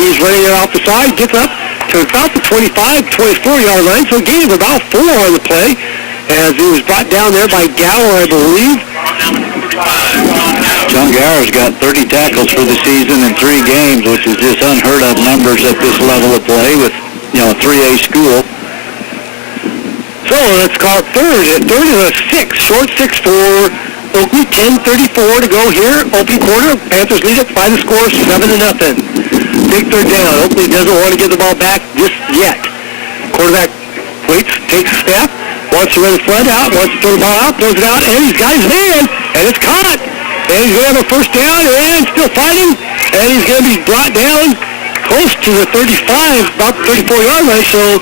He's running it off the side, gets up to about the 25, 24-yard line, so a gain of about 4 on the play, as he was brought down there by Gower, I believe. John Gower's got 30 tackles for the season in 3 games, which is just unheard of numbers at this level of play with, a 3A school. So let's call it third. Third is a 6, short 6 for Oakley. 10:34 to go here. Opening quarter. Panthers lead it by the score 7-0. Big third down. Oakley doesn't want to give the ball back just yet. Quarterback waits, takes a snap, wants to run the flood out, wants to throw the ball out, throws it out, and he's got his man, and it's caught. And he's going to have a first down, and still fighting, and he's going to be brought down close to the 35, about the 34-yard line, so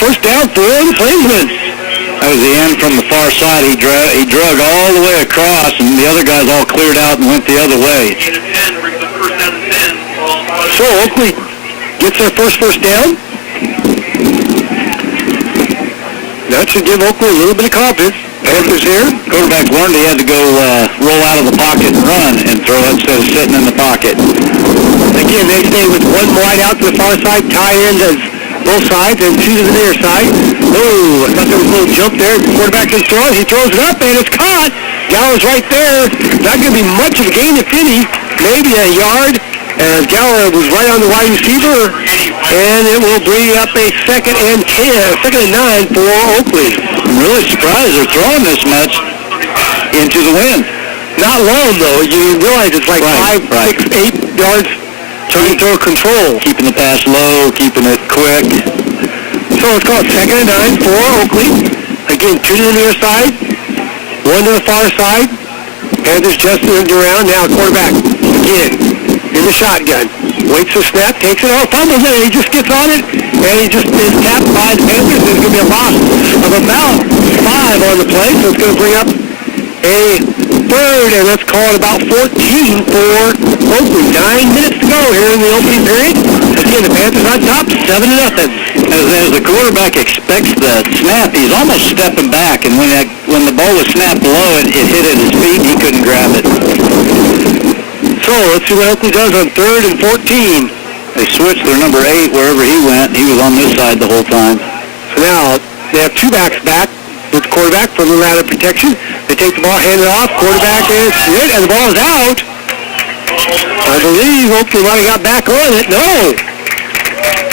first down for the Plainsmen. That was the end from the far side. He drug all the way across, and the other guys all cleared out and went the other way. So Oakley gets their first down. That should give Oakley a little bit of confidence. Panthers here. Quarterback learned he had to go roll out of the pocket and run and throw instead of sitting in the pocket. Again, they stay with one wide out to the far side, tie in as both sides, and 2 to the near side. Oh, I thought there was a little jump there. Quarterback can throw it. He throws it up, and it's caught. Gower's right there. Not going to be much of a gain, if any. Maybe a yard, as Gower was right on the wide receiver, and it will bring up a 2nd and 9 for Oakley. I'm really surprised they're throwing this much into the wind. Not long, though. You realize it's like 5, 6, 8 yards turning through control. Keeping the pass low, keeping it quick. So it's called 2nd and 9 for Oakley. Again, 2 to the near side, 1 to the far side. Panthers just turned around. Now quarterback, again, in the shotgun. Waits the snap, takes it out, fumbles it, and he just gets on it, and he just is tapped by the Panthers. There's going to be a loss of about 5 on the play, so it's going to bring up a third, and let's call it about 14 for Oakley. 9 minutes to go here in the opening period. Again, the Panthers on top, 7-0. As the quarterback expects the snap, he's almost stepping back, and when the ball was snapped low, it hit at his feet, and he couldn't grab it. So let's see what Oakley does on 3rd and 14. They switched their number 8 wherever he went. He was on this side the whole time. So now they have 2 backs back with the quarterback from the line of protection. They take the ball, hand it off. Quarterback is hit, and the ball is out. I believe Oakley might have got back on it. No.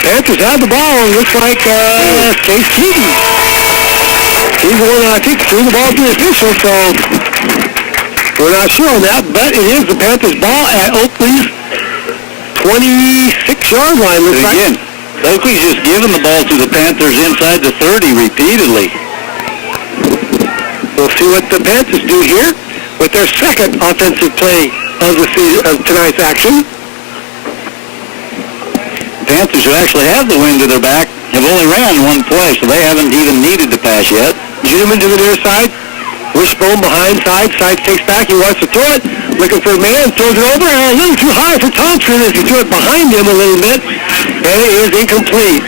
Panthers have the ball. It looks like Chase Keaton. He's the one that I think threw the ball to the official, so we're not sure on that, but it is the Panthers' ball at Oakley's 26-yard line. Looks like. Again, Oakley's just giving the ball to the Panthers inside the 30 repeatedly. We'll see what the Panthers do here with their second offensive play of tonight's action. Panthers, who actually have the wind to their back, have only ran 1 play, so they haven't even needed to pass yet. Juneman to the near side. Wishbone behind side. Side takes back. He wants to throw it. Looking for a man. Throws it over. And a little too high for Thompson as he threw it behind him a little bit. And it is incomplete.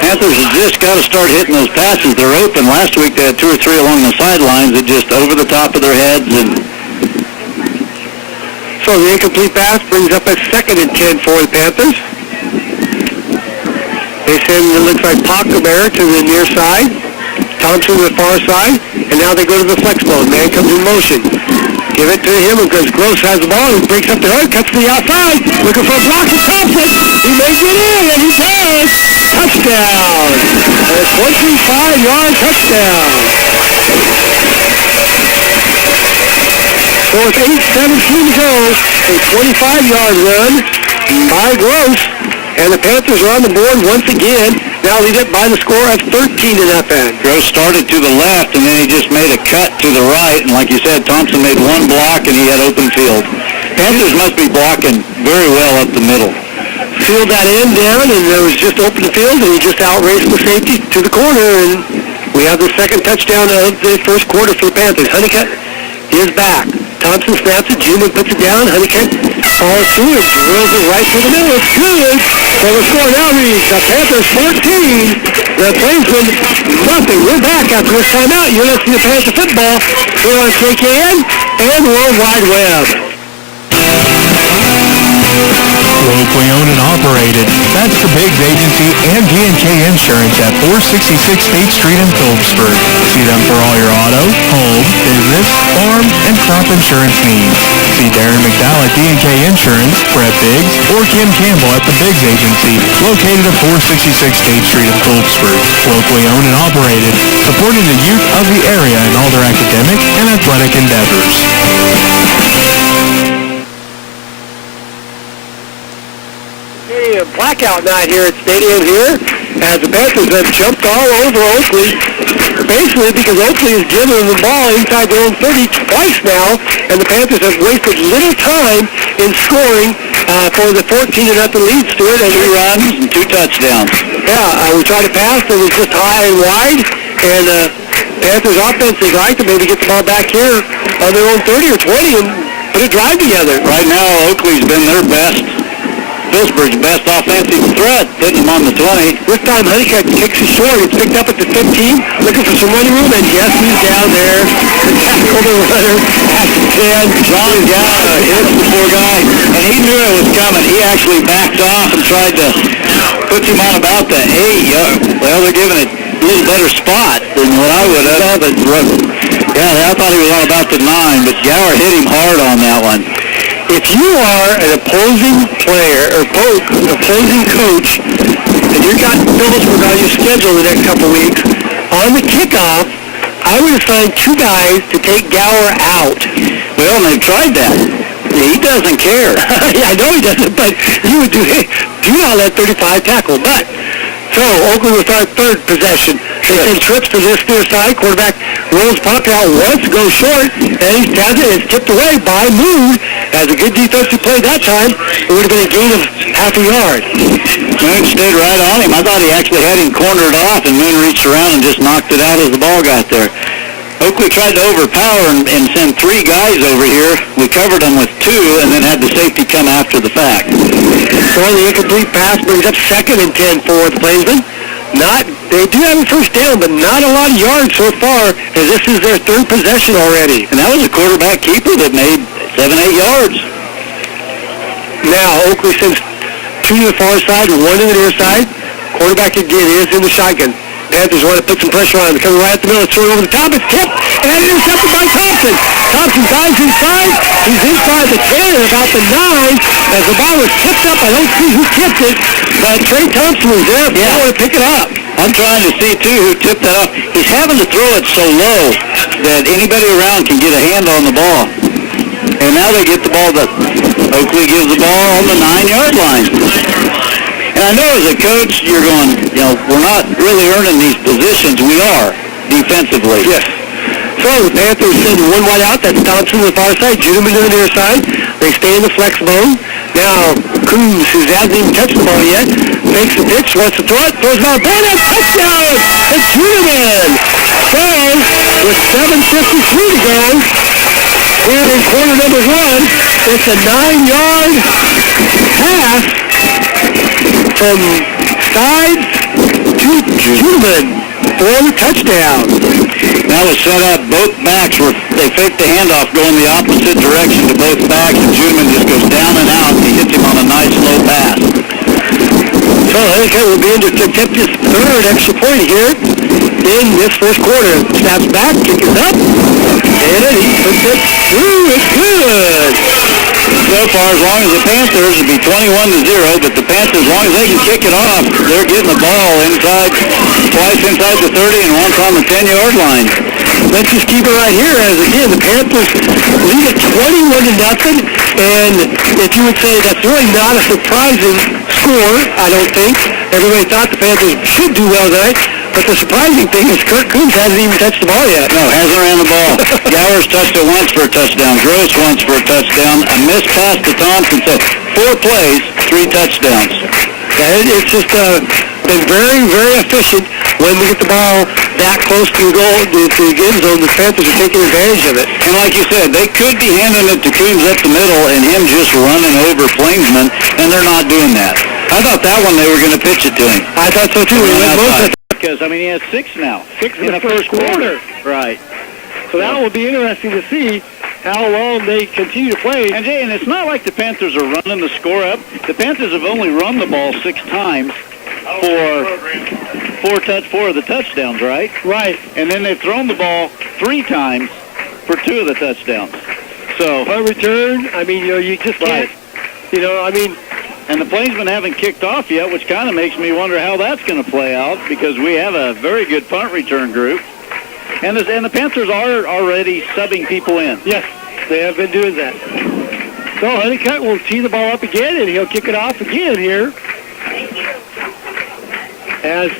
Panthers have just got to start hitting those passes. They're open. Last week they had 2 or 3 along the sidelines that just over the top of their heads. And so the incomplete pass brings up a 2nd and 10 for the Panthers. They send, it looks like, Pockerbear to the near side. Thompson to the far side. And now they go to the flex mode. Man comes in motion. Give it to him because Gross has the ball. He breaks up the hood, cuts to the outside. Looking for a block for Thompson. He may get in, and he does. Touchdown. A 25-yard touchdown. So with 8:17 to go, a 25-yard run by Gross. And the Panthers are on the board once again. Now lead it by the score of 13-0. Gross started to the left, and then he just made a cut to the right. And like you said, Thompson made 1 block, and he had open field. Panthers must be blocking very well up the middle. Field that end down, and there was just open field, and he just outraced the safety to the corner. And we have the second touchdown of the first quarter for the Panthers. Honeycutt is back. Thompson snaps it. Juneman puts it down. Honeycutt follows through and drills it right through the middle. It's good. So the score now reads the Panthers 14. The Plainsmen nothing. We're back after this timeout. You're listening to Panther Football here on KKN and World Wide Web. locally owned and operated. That's the Biggs Agency and D&K Insurance at 466 State Street in Phillipsburg. See them for all your auto, home, business, farm, and crop insurance needs. See Darren McDowell at D&K Insurance, Brett Biggs, or Kim Campbell at the Biggs Agency, located at 466 State Street in Phillipsburg. Locally owned and operated, supporting the youth of the area in all their academic and athletic endeavors. Blackout night here at Stadium here, as the Panthers have jumped all over Oakley, basically because Oakley has given them the ball inside their own 30 twice now, and the Panthers have wasted little time in scoring for the 14-0 lead, Stuart. And 3 runs and 2 touchdowns. Yeah, we tried to pass, it was just high and wide, and Panthers offense is like to maybe get the ball back here on their own 30 or 20 and put a drive together. Right now, Oakley's been their best. Phillipsburg's best offensive threat, hitting them on the 20. This time, Honeycutt kicks it short. It's picked up at the 15, looking for some running room, and yes, he's down there to tackle the runner at the 10. John Gower hits the poor guy, and he knew it was coming. He actually backed off and tried to put him on about the 8. Well, they're giving it a little better spot than what I would have. But, yeah, I thought he was on about the 9, but Gower hit him hard on that one. If you are an opposing player or opposing coach, and you've got Phillipsburg on your schedule the next couple weeks, on the kickoff, I would assign 2 guys to take Gower out. Well, and they've tried that. He doesn't care. Yeah, I know he doesn't, but you would do not let 35 tackle. But so Oakley will start third possession. They send trips to this near side. Quarterback rolls puck out once, goes short, and he's tapped it. It's tipped away by Moon. Has a good defensive play that time. It would have been a gain of half a yard. Moon stayed right on him. I thought he actually had him cornered off, and Moon reached around and just knocked it out as the ball got there. Oakley tried to overpower and send 3 guys over here. We covered them with 2 and then had the safety come after the fact. So the incomplete pass brings up 2nd and 10 for the Plainsmen. They do have a first down, but not a lot of yards so far, as this is their 3rd possession already. And that was a quarterback keeper that made 7-8 yards. Now Oakley sends 2 to the far side, 1 to the near side. Quarterback again is in the shotgun. Panthers want to put some pressure on him. Coming right at the middle, it's thrown over the top. It's tipped and intercepted by Thompson. Thompson dives inside. He's inside the 10 and about the 9 as the ball was tipped up. I don't see who tipped it, but Trey Thompson was there. Yeah, want to pick it up. I'm trying to see, too, who tipped that off. He's having to throw it so low that anybody around can get a hand on the ball. And now they get the ball. Oakley gives the ball on the 9-yard line. And I know as a coach, you're going, we're not really earning these positions. We are, defensively. Yes. So the Panthers send 1 wide out. That's Thompson to the far side, Judeman to the near side. They stay in the flex zone. Now, Coombs, who hasn't even touched the ball yet, takes the pitch, wants to throw it, throws it out, and touchdown! It's Judeman! So, with 7:53 to go, here in quarter number 1, it's a 9-yard pass from Sides to Judeman for the touchdown. That was set up. Both backs they faked the handoff going the opposite direction to both backs, and Judeman just goes down and out. He hits him on a nice low pass. So Honeycutt will be in to attempt his 3rd extra point here in this first quarter. Snaps back, kick is up, and he puts it through. It's good. So far, as long as the Panthers, it'd be 21-0, but the Panthers, as long as they can kick it off, they're getting the ball twice inside the 30 and once on the 10-yard line. Let's just keep it right here, as again, the Panthers lead at 21-0, and if you would say that's really not a surprising score, I don't think. Everybody thought the Panthers should do well tonight. But the surprising thing is Kirk Coombs hasn't even touched the ball yet. No, hasn't ran the ball. Gower's touched it once for a touchdown. Gross once for a touchdown. A missed pass to Thompson. So 4 plays, 3 touchdowns. Yeah, it's just been very, very efficient when we get the ball that close to the goal, to the end zone. The Panthers are taking advantage of it. And like you said, they could be handing it to Coombs up the middle and him just running over Plainsmen, and they're not doing that. I thought that one they were going to pitch it to him. I thought so too. We went both. Because, he has 6 now. 6 in the first quarter. Right. So that will be interesting to see how long they continue to play. And Jay, and it's not like the Panthers are running the score up. The Panthers have only run the ball 6 times for 4 of the touchdowns, right? Right. And then they've thrown the ball 3 times for 2 of the touchdowns. So punt return, I mean, you just can't, and the Plainsmen haven't kicked off yet, which kind of makes me wonder how that's going to play out, because we have a very good punt return group. And the Panthers are already subbing people in. Yes, they have been doing that. So Honeycutt will tee the ball up again, and he'll kick it off again here. As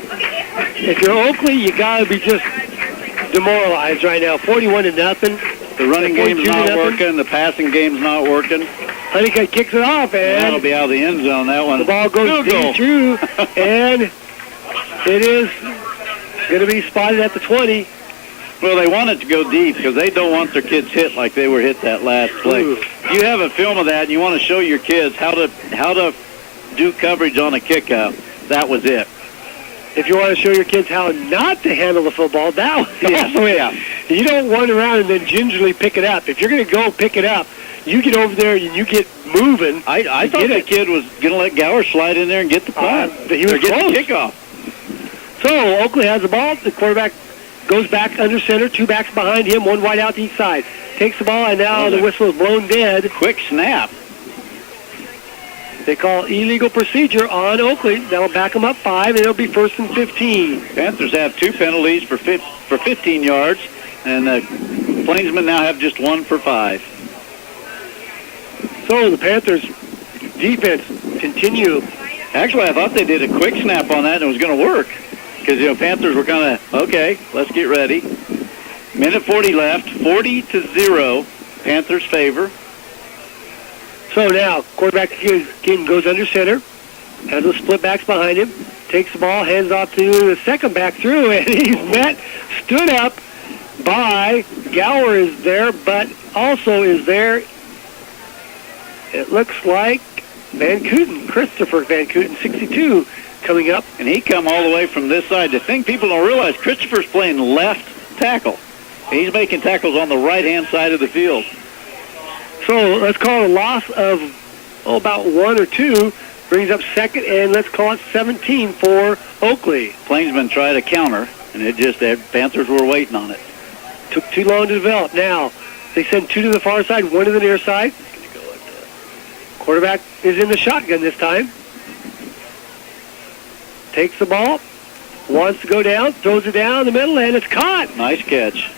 if you're Oakley, you got to be just demoralized right now. 41-0. The running game's not working. The passing game's not working. Honeycutt kicks it off, and that'll be out of the end zone, that one. The ball goes deep through, and it is going to be spotted at the 20. Well, they want it to go deep because they don't want their kids hit like they were hit that last play. Ooh. If you have a film of that and you want to show your kids how to do coverage on a kickout, that was it. If you want to show your kids how not to handle the football, that was also it. Yeah. You don't run around and then gingerly pick it up. If you're going to go pick it up, you get over there and you get moving. I thought the kid was going to let Gower slide in there and get the punt. He was get the kickoff. So Oakley has the ball. The quarterback goes back under center. 2 backs behind him. 1 wide out to each side. Takes the ball, and now the whistle is blown dead. Quick snap. They call illegal procedure on Oakley. That'll back them up 5, and it'll be 1st and 15. Panthers have 2 penalties for 15 yards, and the Plainsmen now have just 1 for 5. So the Panthers defense continue. Actually, I thought they did a quick snap on that and it was going to work. Because, Panthers were kind of, okay, let's get ready. Minute 40 left, 40-0, Panthers favor. So now, quarterback again goes under center, has the split backs behind him, takes the ball, hands off to the second back through, and he's stood up by Gower is there, but also is there, it looks like Van Kooten, Christopher Van Kooten, 62, coming up. And he come all the way from this side. The thing people don't realize, Christopher's playing left tackle. He's making tackles on the right-hand side of the field. So let's call it a loss of about 1 or 2. Brings up second, and let's call it 17 for Oakley. Plainsmen tried a counter, and the Panthers were waiting on it. Took too long to develop. Now, they send 2 to the far side, 1 to the near side. Quarterback is in the shotgun this time. Takes the ball, wants to go down, throws it down the middle, and it's caught. Nice catch.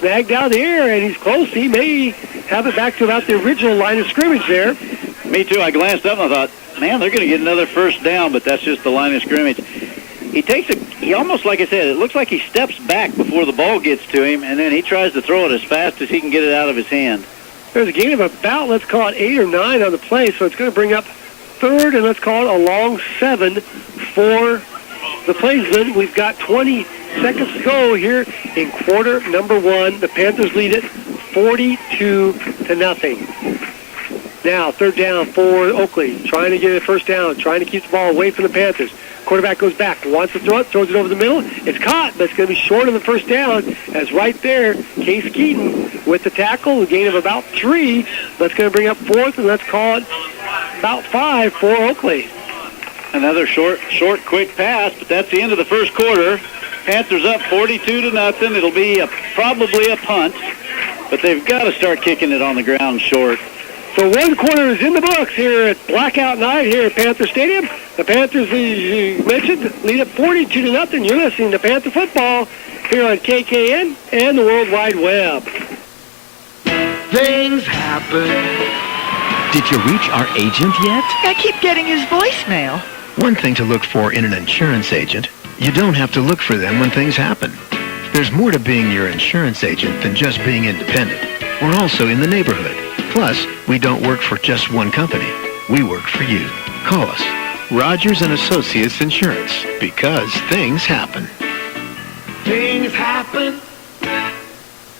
Snagged out of the air, and he's close. He may have it back to about the original line of scrimmage there. Me too. I glanced up and I thought, man, they're going to get another first down, but that's just the line of scrimmage. He almost, like I said, it looks like he steps back before the ball gets to him, and then he tries to throw it as fast as he can get it out of his hand. There's a gain of about, let's call it 8 or 9 on the play, so it's going to bring up 3rd, and let's call it a long 7 for the Plainsmen. We've got 20 seconds to go here in quarter number 1. The Panthers lead it 42-0. Now, 3rd down for Oakley, trying to get a first down, trying to keep the ball away from the Panthers. Quarterback goes back, wants to throw it, throws it over the middle. It's caught, but it's going to be short of the first down. As right there, Case Keaton with the tackle, a gain of about 3. That's going to bring up 4th, and let's call it about 5 for Oakley. Another short, quick pass, but that's the end of the first quarter. Panthers up 42-0. It'll be probably a punt, but they've got to start kicking it on the ground short. So 1 quarter is in the books here at Blackout Night here at Panther Stadium. The Panthers, as you mentioned, lead at 42-0. You're listening to Panther Football here on KKN and the World Wide Web. Things happen. Did you reach our agent yet? I keep getting his voicemail. One thing to look for in an insurance agent, you don't have to look for them when things happen. There's more to being your insurance agent than just being independent. We're also in the neighborhood. Plus, we don't work for just one company. We work for you. Call us. Rogers & Associates Insurance, because things happen. Things happen.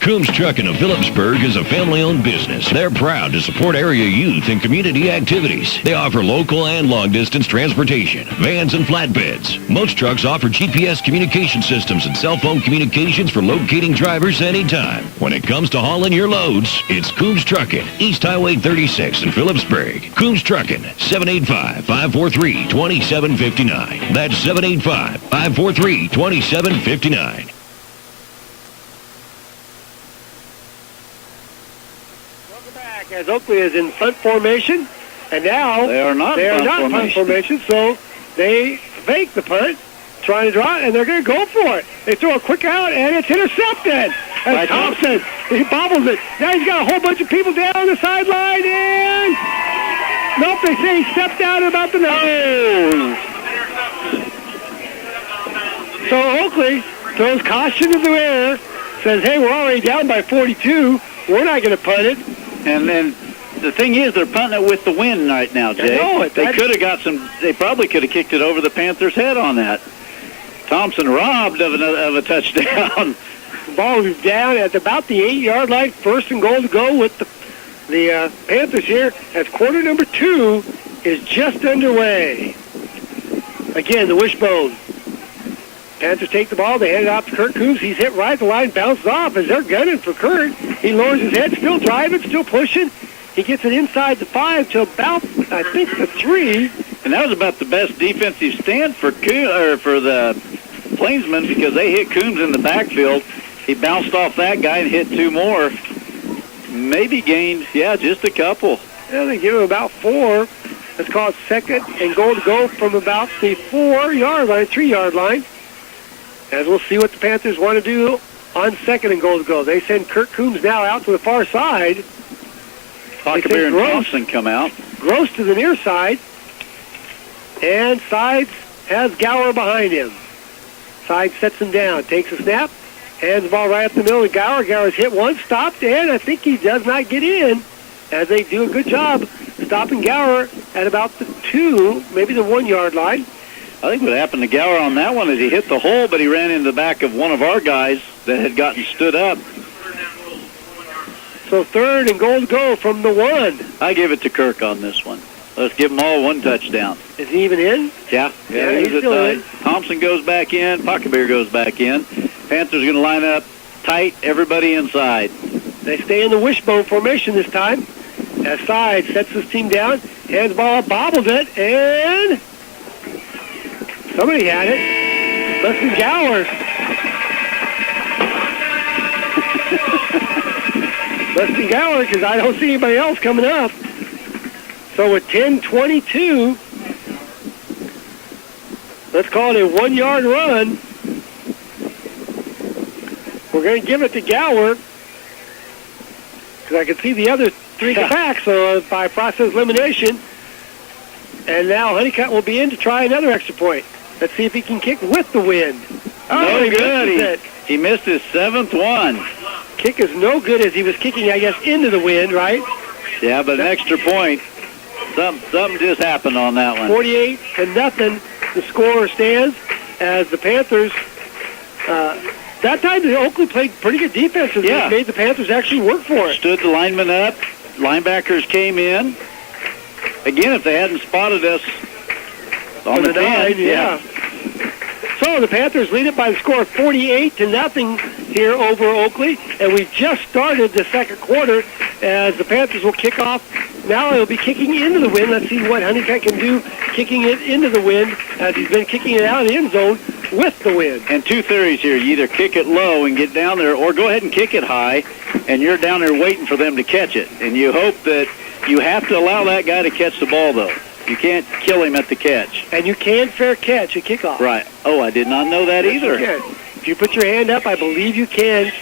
Coombs Trucking of Phillipsburg is a family-owned business. They're proud to support area youth and community activities. They offer local and long-distance transportation, vans and flatbeds. Most trucks offer GPS communication systems and cell phone communications for locating drivers anytime. When it comes to hauling your loads, it's Coombs Trucking, East Highway 36 in Phillipsburg. Coombs Trucking, 785-543-2759. That's 785-543-2759. As Oakley is in punt formation, and now They are not punt formation, so they fake the punt, trying to draw it, and they're going to go for it. They throw a quick out, and it's intercepted. And Thompson, he bobbles it. Now he's got a whole bunch of people down on the sideline, and nope, they say he stepped out about the nose. So Oakley throws caution to the air, says, hey, we're already down by 42. We're not going to punt it. And then the thing is, they're punting it with the wind right now, Jay. They could have got some. They probably could have kicked it over the Panthers' head on that. Thompson robbed of a touchdown. The ball is down at about the 8-yard line. First and goal to go with the Panthers here as quarter number 2 is just underway. Again, the wishbone. Panthers take the ball. They hand it off to Kurt Coombs. He's hit right. The line bounces off as they're gunning for Kurt. He lowers his head, still driving, still pushing. He gets it inside the 5 to about, I think, the 3. And that was about the best defensive stand for the Plainsmen because they hit Coombs in the backfield. He bounced off that guy and hit 2 more. Maybe gained, just a couple. Yeah, they give him about 4. Let's call it second and goal to go from about the 4-yard line, 3-yard line. As we'll see what the Panthers want to do on second and goal to go. They send Kurt Coombs now out to the far side. Huckabee and Thompson come out. Gross to the near side. And Sides has Gower behind him. Sides sets him down, takes a snap, hands the ball right up the middle to Gower. Gower's hit one, stopped, and I think he does not get in, as they do a good job stopping Gower at about the 2, maybe the 1-yard line. I think what happened to Gower on that one is he hit the hole, but he ran into the back of one of our guys that had gotten stood up. So third and goal to go from the 1. I give it to Kirk on this one. Let's give them all 1 touchdown. Is he even in? Yeah, he's still in. Thompson goes back in. Huckabee goes back in. Panthers going to line up tight, everybody inside. They stay in the wishbone formation this time. As Side sets his team down, hands the ball up, bobbles it, and somebody had it. Must be Gower. Must be Gower because I don't see anybody else coming up. So with 10:22, let's call it a 1-yard run. We're going to give it to Gower because I can see the other 3 come back. So by process elimination, and now Honeycutt will be in to try another extra point. Let's see if he can kick with the wind. No good. He missed his 7th one. Kick is no good as he was kicking, I guess, into the wind, right? Yeah, but an extra point. Something just happened on that one. 48-0. The score stands as the Panthers. That time, the Oakley played pretty good defense. They made the Panthers actually work for it. Stood the linemen up. Linebackers came in. Again, if they hadn't spotted us on the 10, yeah. So the Panthers lead it by the score of 48-0 here over Oakley, and we just started the second quarter as the Panthers will kick off. Now he'll be kicking into the wind. Let's see what Honeycutt can do kicking it into the wind as he's been kicking it out of the end zone with the wind. And 2 theories here. You either kick it low and get down there, or go ahead and kick it high, and you're down there waiting for them to catch it. And you hope that you have to allow that guy to catch the ball, though. You can't kill him at the catch. And you can fair catch a kickoff. Right. Oh, I did not know that either. If you put your hand up, I believe you can.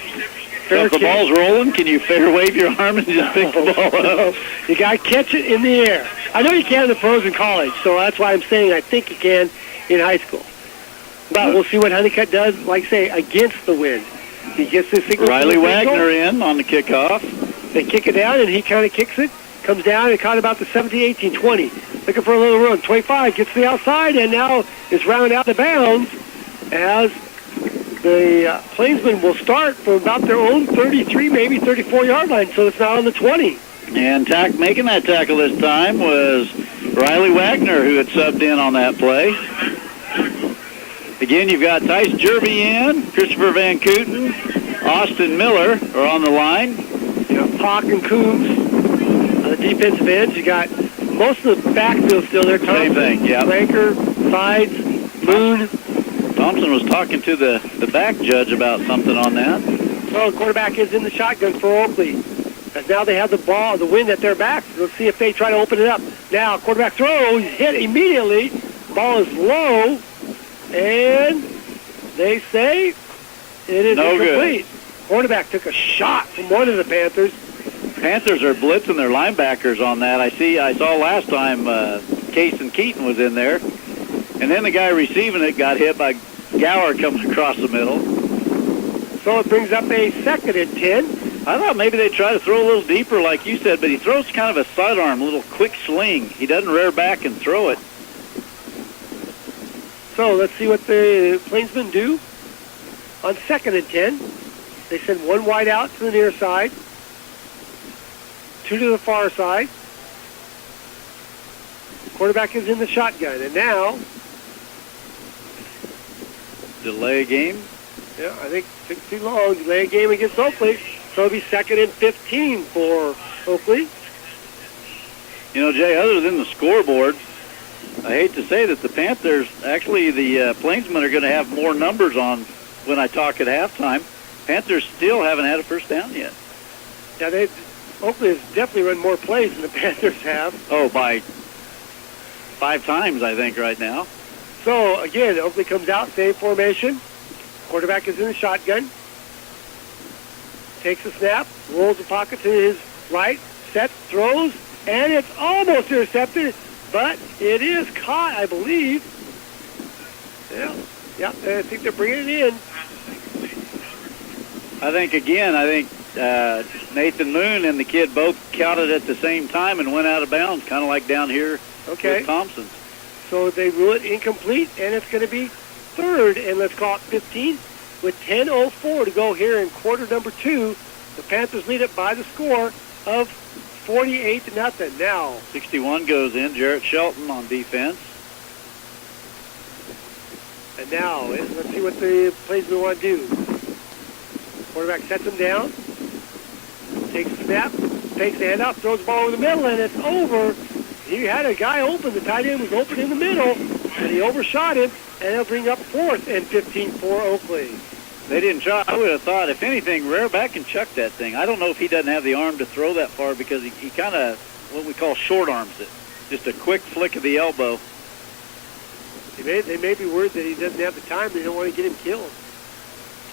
So if the ball's rolling, can you fair wave your arm and just pick the ball up? You got to catch it in the air. I know you can in the pros in college, so that's why I'm saying I think you can in high school. But we'll see what Honeycutt does, like say, against the wind. He gets this signal. Riley Wagner in on the kickoff. They kick it down, and he kind of kicks it. Comes down and caught about the 17, 18, 20. Looking for a little run. 25 gets to the outside and now is rounded out of bounds as the Plainsmen will start from about their own 33, maybe 34-yard line, so it's now on the 20. And making that tackle this time was Riley Wagner, who had subbed in on that play. Again, you've got Tice Jerby in, Christopher Van Kooten, Austin Miller are on the line. You know, Hawk and Coombs on the defensive ends. You got most of the backfield still there. Same thing, yeah. Flanker, sides, Moon. Thompson was talking to the back judge about something on that. So the quarterback is in the shotgun for Oakley. As now they have the ball, the wind at their back. Let's see if they try to open it up. Now, quarterback throw, he's hit immediately. Ball is low, and they say it is no incomplete. Quarterback took a shot from one of the Panthers. Panthers are blitzing their linebackers on that. I saw last time Case and Keaton was in there. And then the guy receiving it got hit by Gower coming across the middle. So it brings up a 2nd and 10. I thought maybe they'd try to throw a little deeper like you said, but he throws kind of a sidearm, a little quick sling. He doesn't rear back and throw it. So let's see what the Plainsmen do on 2nd and 10. They send one wide out to the near side, 2 to the far side. Quarterback is in the shotgun, and now Delay game. yeah, I think it took too long. Delay a game against Oakley. So it'll be 2nd and 15 for Oakley. You know, Jay, other than the scoreboard, I hate to say that the Panthers, actually the Plainsmen are going to have more numbers on when I talk at halftime. Panthers still haven't had a first down yet. Yeah, Oakley has definitely run more plays than the Panthers have. Oh, by 5 times, I think, right now. So, again, Oakley comes out, same formation. Quarterback is in the shotgun. Takes a snap, rolls the pocket to his right, sets, throws, and it's almost intercepted, but it is caught, I believe. Yeah, I think they're bringing it in. I think Nathan Moon and the kid both counted at the same time and went out of bounds, kind of like down here with Thompson. So they rule it incomplete, and it's going to be 3rd, and let's call it 15. With 10:04 to go here in quarter number 2, the Panthers lead it by the score of 48-0. Now 61 goes in. Jarrett Shelton on defense. And now let's see what the Plainsmen want to do. Quarterback sets him down, takes a snap, takes the handoff, throws the ball over the middle, and it's over. He had a guy open. The tight end was open in the middle, and he overshot him, and they'll bring up 4th and 15 for Oakley. They didn't try. I would have thought, if anything, rear back and chuck that thing. I don't know if he doesn't have the arm to throw that far because he kind of, what we call short arms it. Just a quick flick of the elbow. They may be worried that he doesn't have the time. They don't want to get him killed.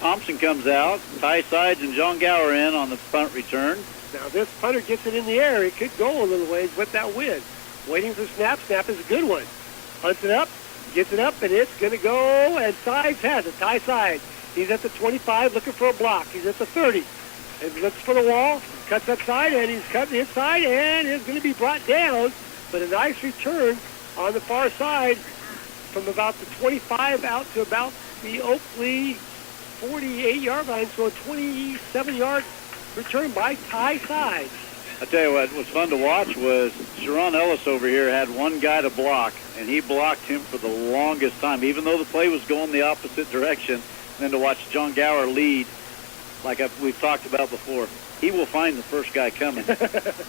Thompson comes out. Ty Sides and John Gower in on the punt return. Now this punter gets it in the air. It could go a little ways with that wind. Waiting for snap. Snap is a good one. Punts it up, gets it up, and it's going to go, and Sides has it. Ty Sides. He's at the 25 looking for a block. He's at the 30. And looks for the wall, cuts upside, and he's cutting inside, and it's going to be brought down. But a nice return on the far side from about the 25 out to about the Oakley 48-yard line. So a 27-yard return by Ty Sides. I tell you what was fun to watch was Sharon Ellis over here had one guy to block, and he blocked him for the longest time, even though the play was going the opposite direction. And then to watch John Gower lead, like we've talked about before, he will find the first guy coming.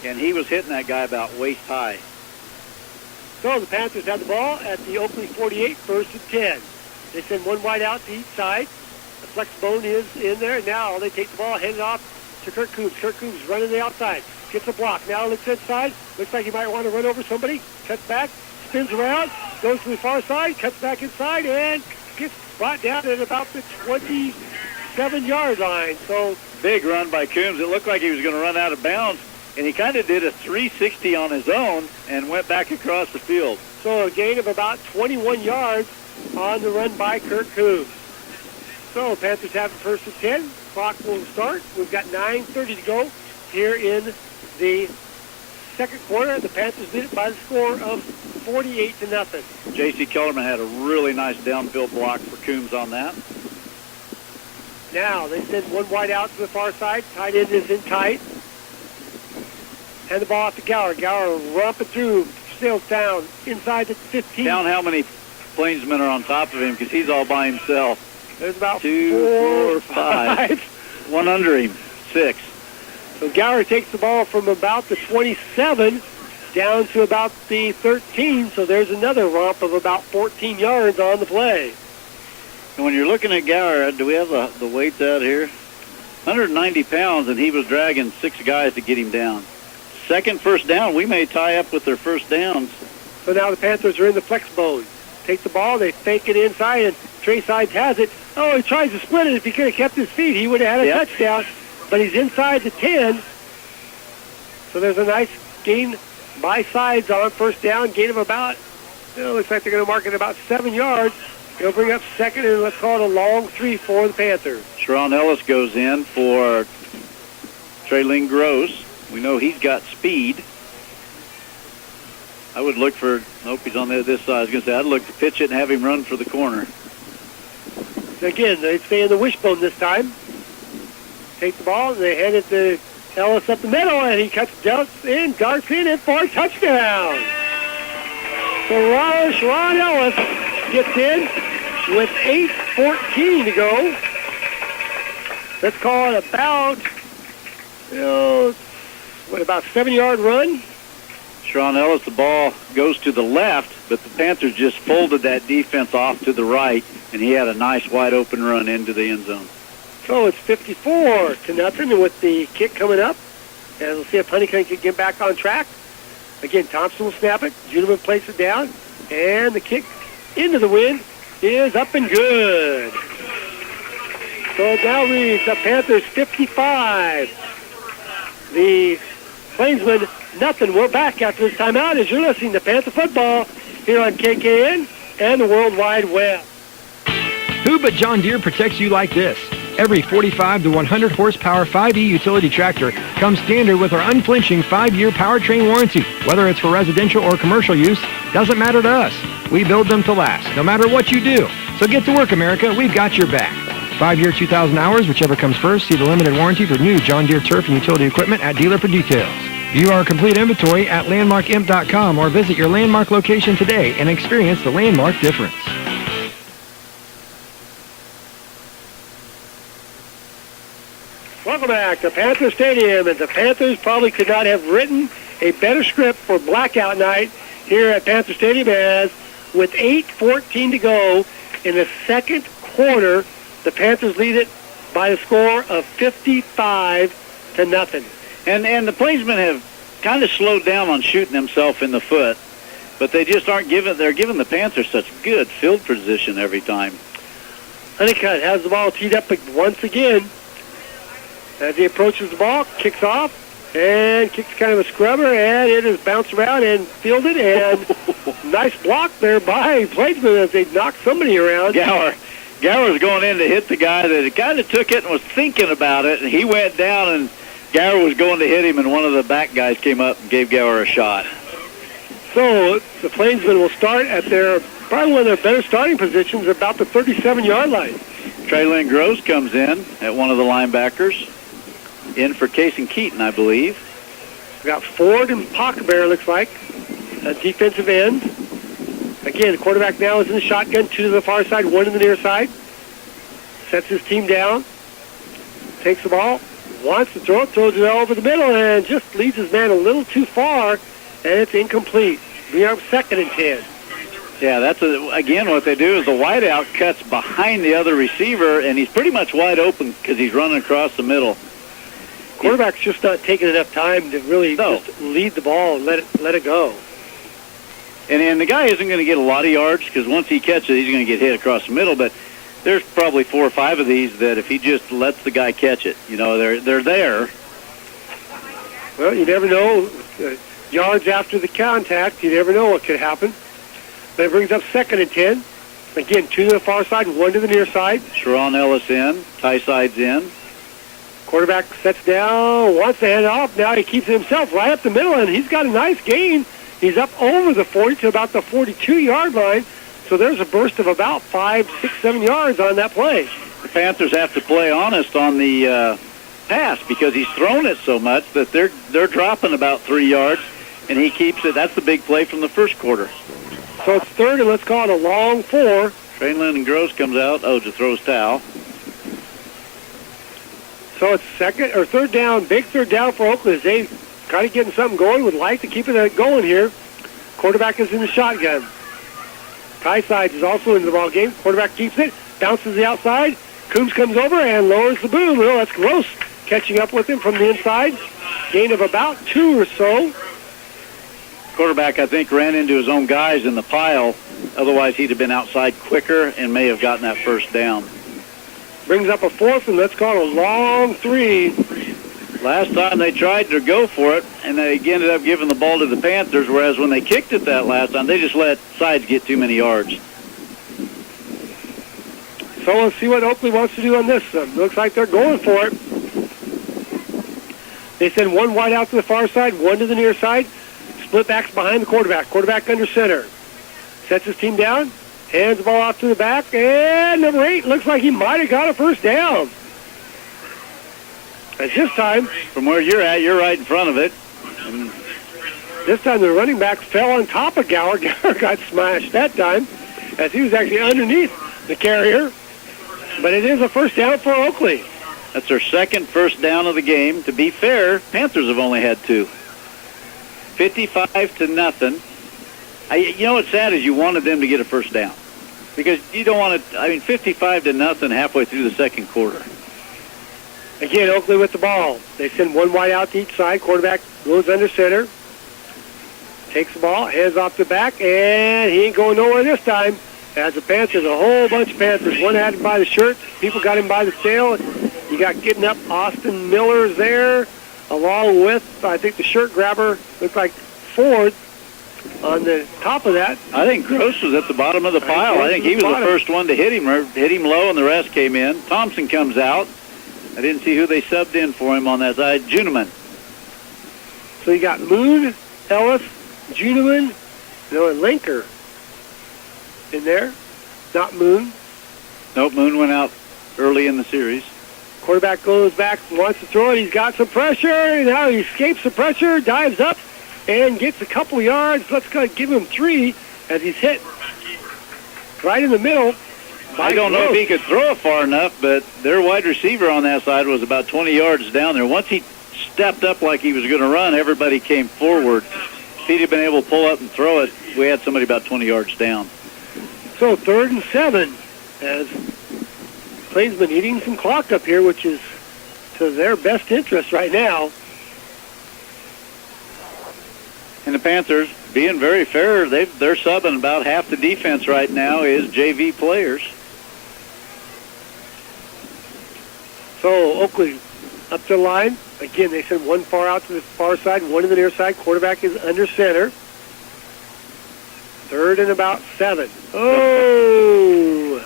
And he was hitting that guy about waist high. So the Panthers have the ball at the Oakley 48, 1st and 10. They send one wide out to each side. The flex bone is in there. Now they take the ball, hand it off to Kirk Coombs. Kirk Coombs running the outside. Gets a block. Now looks inside. Looks like he might want to run over somebody. Cuts back. Spins around. Goes to the far side. Cuts back inside. And gets brought down at about the 27-yard line. So big run by Coombs. It looked like he was going to run out of bounds. And he kind of did a 360 on his own and went back across the field. So a gain of about 21 yards on the run by Kirk Coombs. So Panthers have it 1st and 10. Clock will start. We've got 9:30 to go here in the 2nd quarter. The Panthers lead it by the score of 48-0. J.C. Kellerman had a really nice downfield block for Coombs on that. Now, they send one wide out to the far side. Tight end is in tight. Hand the ball off to Gower. Gower romping through, sails down inside the 15. Count how many Plainsmen are on top of him because he's all by himself. There's about 2, 4, 5. One under him. 6. So Gower takes the ball from about the 27 down to about the 13. So there's another romp of about 14 yards on the play. And when you're looking at Gower, do we have the weights out here? 190 pounds, and he was dragging 6 guys to get him down. Second first down, we may tie up with their first downs. So now the Panthers are in the flex mode. Take the ball, they fake it inside, and Trey Sides has it. Oh, he tries to split it. If he could have kept his feet, he would have had a touchdown. But he's inside the 10. So there's a nice gain by Sides on first down, gain of about, looks like they're going to mark it about 7 yards. He'll bring up second, and let's call it a long 3 for the Panthers. Sharon Ellis goes in for Traylon Gross. We know he's got speed. I would look for, nope, he's on this side. I was going to say, I'd look to pitch it and have him run for the corner. Again, they stay in the wishbone this time. Take the ball, and they hand it to Ellis up the middle, and he darts in for a touchdown. So Ron Ellis gets in with 8:14 to go. Let's call it about, about 7-yard run. Sharon Ellis, the ball goes to the left, but the Panthers just folded that defense off to the right, and he had a nice wide open run into the end zone. So it's 54-0, and with the kick coming up, and we'll see if Honeycomb can get back on track. Again, Thompson will snap it, Juniman places it down, and the kick into the wind is up and good. So it now reads the Panthers 55. The Plainsmen nothing. We're back after this timeout as you're listening to Panther Football here on KKN and the World Wide Web. Who but John Deere protects you like this? Every 45 to 100 horsepower 5E utility tractor comes standard with our unflinching 5-year powertrain warranty. Whether it's for residential or commercial use, doesn't matter to us. We build them to last, no matter what you do. So get to work, America. We've got your back. 5-year, 2,000 hours, whichever comes first. See the limited warranty for new John Deere turf and utility equipment at dealer for details. View our complete inventory at landmarkimp.com or visit your Landmark location today and experience the Landmark difference. Welcome back to Panther Stadium, and the Panthers probably could not have written a better script for blackout night here at Panther Stadium, as with 8:14 to go in the second quarter, the Panthers lead it by a score of 55-0. And the Plainsmen have kind of slowed down on shooting themselves in the foot, but they just aren't they're giving the Panthers such good field position every time. Honeycutt has the ball teed up once again. As he approaches the ball, kicks off, and kicks kind of a scrubber, and it is bounced around and fielded, and nice block there by Plainsmen as they knocked somebody around. Gower's going in to hit the guy that kind of took it and was thinking about it, and he went down, and Gower was going to hit him, and one of the back guys came up and gave Gower a shot. So the Plainsmen will start at probably one of their better starting positions, about the 37-yard line. Traylon Gross comes in at one of the linebackers. In for Casey Keaton, I believe. We got Ford and Pockbear, looks like, a defensive end. Again, the quarterback now is in the shotgun, 2 to the far side, 1 to the near side. Sets his team down. Takes the ball, wants to throw it, throws it over the middle, and just leads his man a little too far, and it's incomplete. We are 2nd and 10. Yeah, that's again what they do is the wideout cuts behind the other receiver, and he's pretty much wide open because he's running across the middle. Quarterback's just not taking enough time to really just lead the ball and let it go. And the guy isn't going to get a lot of yards because once he catches it, he's going to get hit across the middle. But there's probably 4 or 5 of these that if he just lets the guy catch it, they're there. Well, you never know. Yards after the contact, you never know what could happen. But it brings up 2nd and 10. Again, 2 to the far side, 1 to the near side. Sharon Ellis in, tie sides in. Quarterback sets down, wants to hand it off. Now he keeps himself right up the middle, and he's got a nice gain. He's up over the 40 to about the 42-yard line. So there's a burst of about 5, 6, 7 yards on that play. the Panthers have to play honest on the pass because he's thrown it so much that they're dropping about 3 yards, and he keeps it. That's the big play from the first quarter. So it's third, and let's call it a long 4. Trainland and Gross comes out. Oh, to throw his towel. So it's third down, big third down for Oakley. They kind of getting something going, would like to keep it going here. Quarterback is in the shotgun. Ty Sides is also in the ball game. Quarterback keeps it, bounces the outside. Coombs comes over and lowers the boom. Oh, that's Gross catching up with him from the inside. Gain of about 2 or so. Quarterback, I think, ran into his own guys in the pile. Otherwise, he'd have been outside quicker and may have gotten that first down. Brings up a 4th, and let's call it a long 3. Last time they tried to go for it, and they ended up giving the ball to the Panthers, whereas when they kicked it that last time, they just let Sides get too many yards. So let's see what Oakley wants to do on this. Looks like they're going for it. They send one wide out to the far side, one to the near side. Split backs behind the quarterback. Quarterback under center. Sets his team down. Hands the ball off to the back. And number 8 looks like he might have got a first down. At this time, from where you're at, you're right in front of it. And this time the running back fell on top of Gower. Gower got smashed that time as he was actually underneath the carrier. But it is a first down for Oakley. That's their second first down of the game. To be fair, Panthers have only had 2. 55-0. You know what's sad is you wanted them to get a first down. Because you don't want to, 55-0 halfway through the second quarter. Again, Oakley with the ball. They send one wide out to each side. Quarterback goes under center. Takes the ball, hands off the back, and he ain't going nowhere this time. As the Panthers, a whole bunch of Panthers. One had him by the shirt. People got him by the tail. You got getting up Austin Miller's there, along with, I think, the shirt grabber looked like Ford on the top of that. I think Gross was at the bottom of the pile. I think he was the first one to hit him low, and the rest came in. Thompson comes out. I didn't see who they subbed in for him on that side. Juneman. So you got Moon, Ellis, Juneman, and Linker in there. Not Moon. Nope, Moon went out early in the series. Quarterback goes back, wants to throw it. He's got some pressure. Now he escapes the pressure, dives up, and gets a couple yards. Let's go give him 3 as he's hit right in the middle. I don't know if he could throw it far enough, but their wide receiver on that side was about 20 yards down there. Once he stepped up like he was going to run, everybody came forward. If he'd have been able to pull up and throw it, we had somebody about 20 yards down. So 3rd and 7 as Plainsmen eating some clock up here, which is to their best interest right now. And the Panthers, being very fair, they're subbing about half the defense right now is JV players. So Oakley up to the line. Again, they send one far out to the far side, one to the near side. Quarterback is under center. 3rd and about 7. Oh!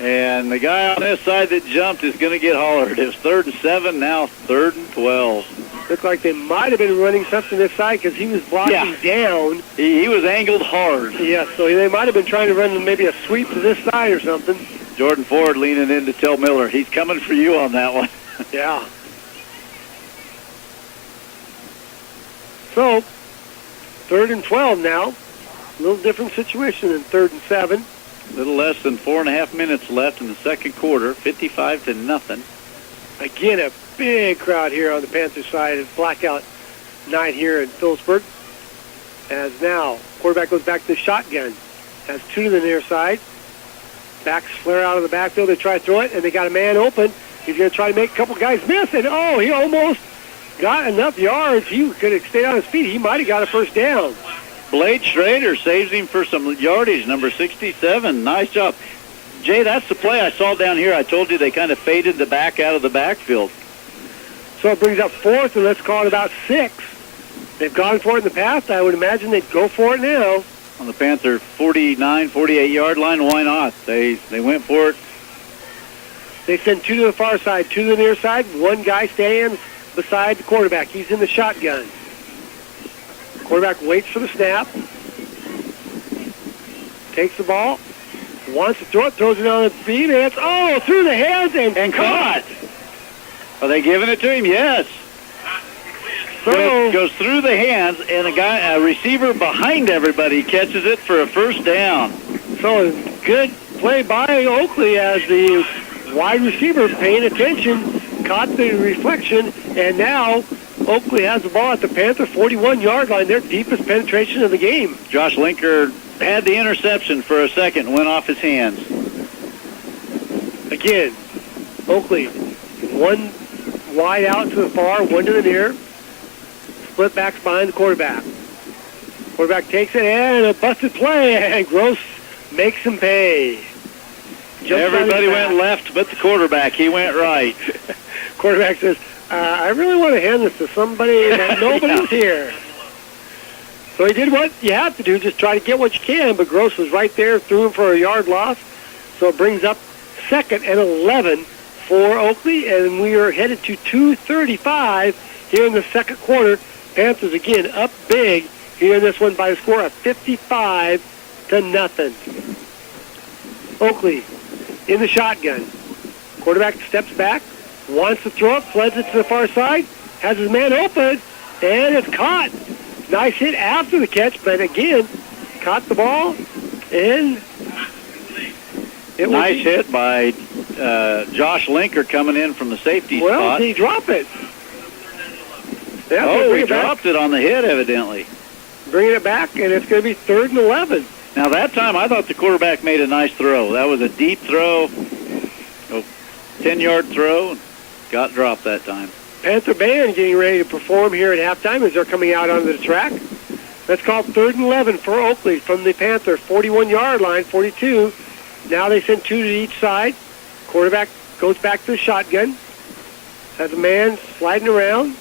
And the guy on this side that jumped is going to get hollered. It was 3rd and 7, now 3rd and 12. Looked like they might have been running something this side because he was blocking down. He was angled hard. Yeah, so they might have been trying to run maybe a sweep to this side or something. Jordan Ford leaning in to tell Miller, he's coming for you on that one. Yeah. So, 3rd and 12 now. A little different situation than 3rd and 7. A little less than 4.5 minutes left in the second quarter, 55-0. Again, a big crowd here on the Panther side. It's blackout night here in Phillipsburg. As now, quarterback goes back to the shotgun. Has 2 to the near side. Backs flare out of the backfield. They try to throw it, and they got a man open. He's going to try to make a couple guys miss, and he almost got enough yards. He could have stayed on his feet. He might have got a first down. Blade Schrader saves him for some yardage, number 67. Nice job. Jay, that's the play I saw down here. I told you they kind of faded the back out of the backfield. So it brings up 4th, and let's call it about 6. They've gone for it in the past. I would imagine they'd go for it now. On the Panther 49, 48-yard line, why not? They went for it. They send 2 to the far side, 2 to the near side. One guy stands beside the quarterback. He's in the shotgun. Quarterback waits for the snap. Takes the ball. Wants to throw it, throws it on the beam, and it's through the hands and caught. Are they giving it to him? Yes. So Goes through the hands, and a receiver behind everybody catches it for a first down. So good play by Oakley as the wide receiver paying attention, caught the reflection, and now Oakley has the ball at the Panther 41-yard line, their deepest penetration of the game. Josh Linker had the interception for a second, went off his hands. Again, Oakley, one wide out to the far, one to the near. Split backs behind the quarterback. Quarterback takes it, and a busted play, and Gross makes him pay. Everybody went left but the quarterback. He went right. Quarterback says, I really want to hand this to somebody, but nobody's here. So he did what you have to do, just try to get what you can, but Gross was right there, threw him for a yard loss. So it brings up 2nd and 11 for Oakley, and we are headed to 2:35 here in the second quarter. Panthers again up big here in this one by a score of 55-0. Oakley in the shotgun. Quarterback steps back, wants to throw it, floods it to the far side, has his man open, and it's caught. Nice hit after the catch, but again, caught the ball, and it nice hit by Josh Linker coming in from the safety spot. Well, did he drop it? Yeah, he dropped it on the hit, evidently. Bringing it back, and it's going to be 3rd and 11. Now, that time, I thought the quarterback made a nice throw. That was a deep throw, 10-yard throw. Got dropped that time. Panther band getting ready to perform here at halftime as they're coming out onto the track. That's called 3rd and 11 for Oakley from the Panther 41-yard line, 42. Now they send 2 to each side. Quarterback goes back to the shotgun. Has a man sliding around.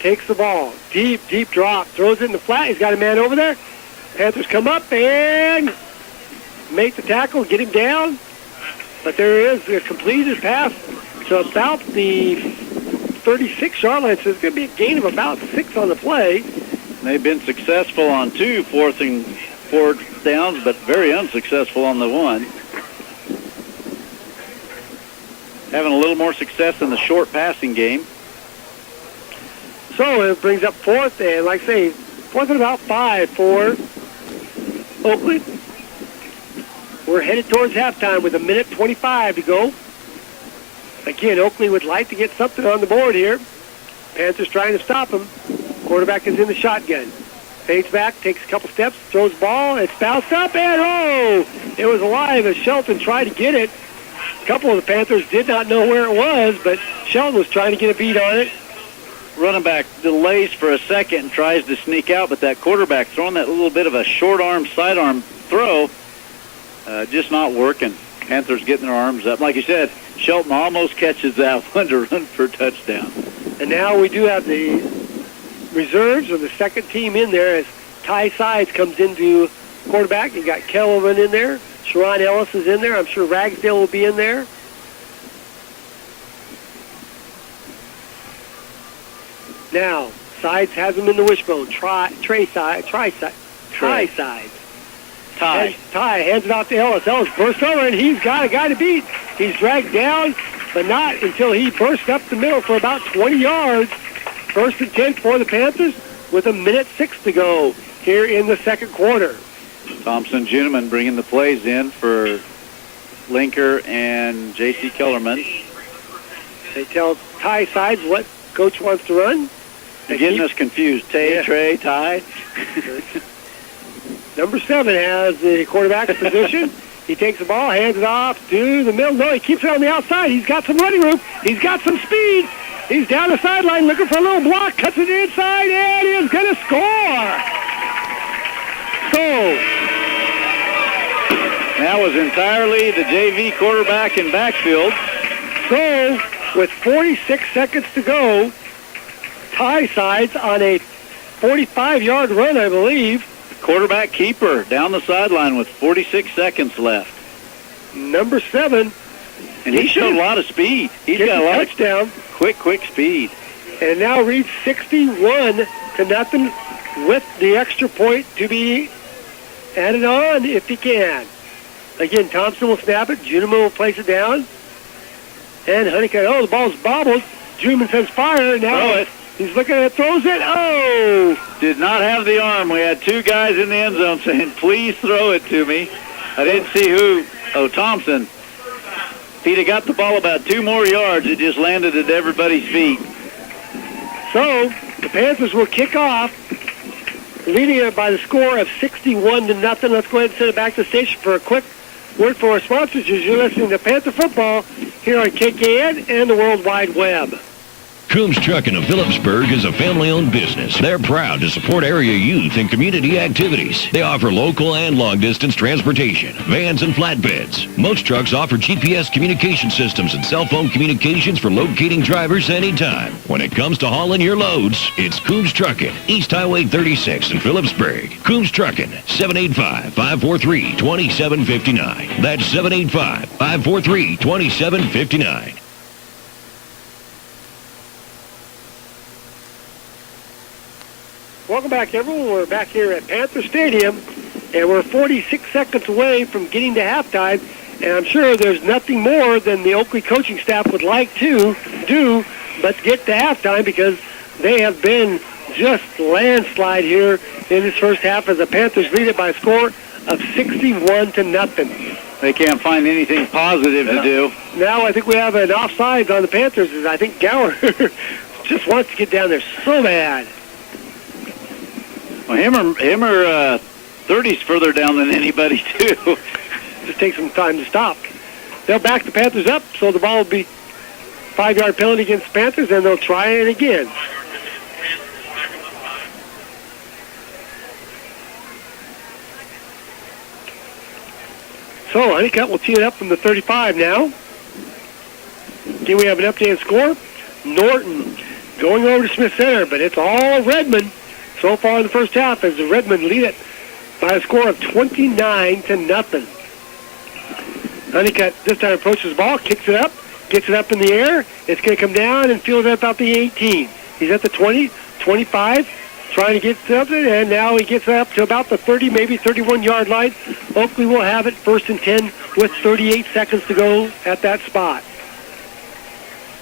Takes the ball. Deep drop. Throws it in the flat. He's got a man over there. Panthers come up and make the tackle, get him down. But there is a completed pass to about the 36-yard line, so it's going to be a gain of about 6 on the play. They've been successful on 2 fourth downs, but very unsuccessful on the one. Having a little more success in the short passing game. So it brings up 4th, and like I say, 4th and about 5 for Oakley. We're headed towards halftime with 1:25 to go. Again, Oakley would like to get something on the board here. Panthers trying to stop him. Quarterback is in the shotgun. Fades back, takes a couple steps, throws the ball, it's bounced up, and it was alive as Shelton tried to get it. A couple of the Panthers did not know where it was, but Shelton was trying to get a beat on it. Running back delays for a second and tries to sneak out, but that quarterback throwing that little bit of a short arm, sidearm throw, just not working. Panthers getting their arms up. Like you said, Shelton almost catches that one to run for a touchdown. And now we do have the reserves of the second team in there as Ty Sides comes into quarterback. You got Kelvin in there. Sharon Ellis is in there. I'm sure Ragsdale will be in there. Now, Sides has him in the wishbone. Ty hands it off to Ellis. Ellis bursts over, and he's got a guy to beat. He's dragged down, but not until he bursts up the middle for about 20 yards. 1st and 10 for the Panthers with 1:06 to go here in the second quarter. Thompson Juneman bringing the plays in for Linker and J.C. Kellerman. They tell Ty Sides what coach wants to run. They're getting us confused. Trey, Ty. Number 7 has the quarterback's position. He takes the ball, hands it off to the middle. No, he keeps it on the outside. He's got some running room. He's got some speed. He's down the sideline looking for a little block. Cuts it inside, and is going to score. So that was entirely the JV quarterback in backfield. So with 46 seconds to go, Ty Sides on a 45-yard run, I believe. Quarterback keeper down the sideline with 46 seconds left. Number 7. And he showed a lot of speed. He's got a lot of touchdown. Quick speed. And now reads 61-0 with the extra point to be add it on if he can. Again, Thompson will snap it. Junimo will place it down. And Honeycutt, the ball's bobbled. Juneman says fire. Now he's looking at it, throws it. Oh! Did not have the arm. We had two guys in the end zone saying, please throw it to me. I didn't see who. Oh, Thompson. If he'd have got the ball about 2 more yards, it just landed at everybody's feet. So, the Panthers will kick off, leading it by the score of 61-0. Let's go ahead and send it back to the station for a quick word for our sponsors. You're listening to Panther Football here on KKN and the World Wide Web. Coombs Trucking of Phillipsburg is a family-owned business. They're proud to support area youth and community activities. They offer local and long-distance transportation, vans and flatbeds. Most trucks offer GPS communication systems and cell phone communications for locating drivers anytime. When it comes to hauling your loads, it's Coombs Trucking, East Highway 36 in Phillipsburg. Coombs Trucking, 785-543-2759. That's 785-543-2759. Welcome back, everyone. We're back here at Panther Stadium, and we're 46 seconds away from getting to halftime, and I'm sure there's nothing more than the Oakley coaching staff would like to do but get to halftime, because they have been just landslide here in this first half as the Panthers lead it by a score of 61-0. They can't find anything positive to do. Now I think we have an offsides on the Panthers, as I think Gower just wants to get down there so bad. Well, Himmer 30's further down than anybody, too. Just take some time to stop. They'll back the Panthers up, so the ball will be 5-yard penalty against the Panthers, and they'll try it again. So Honeycutt will tee it up from the 35 now. Again, we have an updated score. Norton going over to Smith Center, but it's all Redmond so far in the first half, as the Redmond lead it by a score of 29-0. Honeycutt this time approaches the ball, kicks it up, gets it up in the air. It's going to come down and field it about the 18. He's at the 20, 25, trying to get something, and now he gets up to about the 30, maybe 31-yard line. Oakley will have it 1st and 10 with 38 seconds to go at that spot.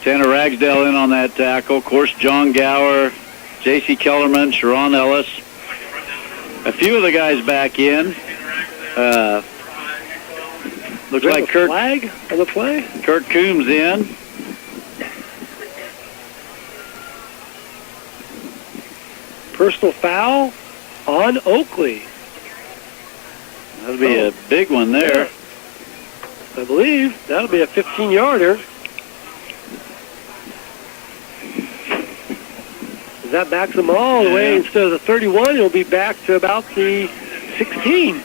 Tanner Ragsdale in on that tackle. Of course, John Gower, J.C. Kellerman, Sharon Ellis. A few of the guys back in. Looks like Kurt flag on the play. Kurt Coombs in. Personal foul on Oakley. That'll be a big one there. I believe that'll be a 15-yarder. That backs them all the way. Instead of the 31, it'll be back to about the 16.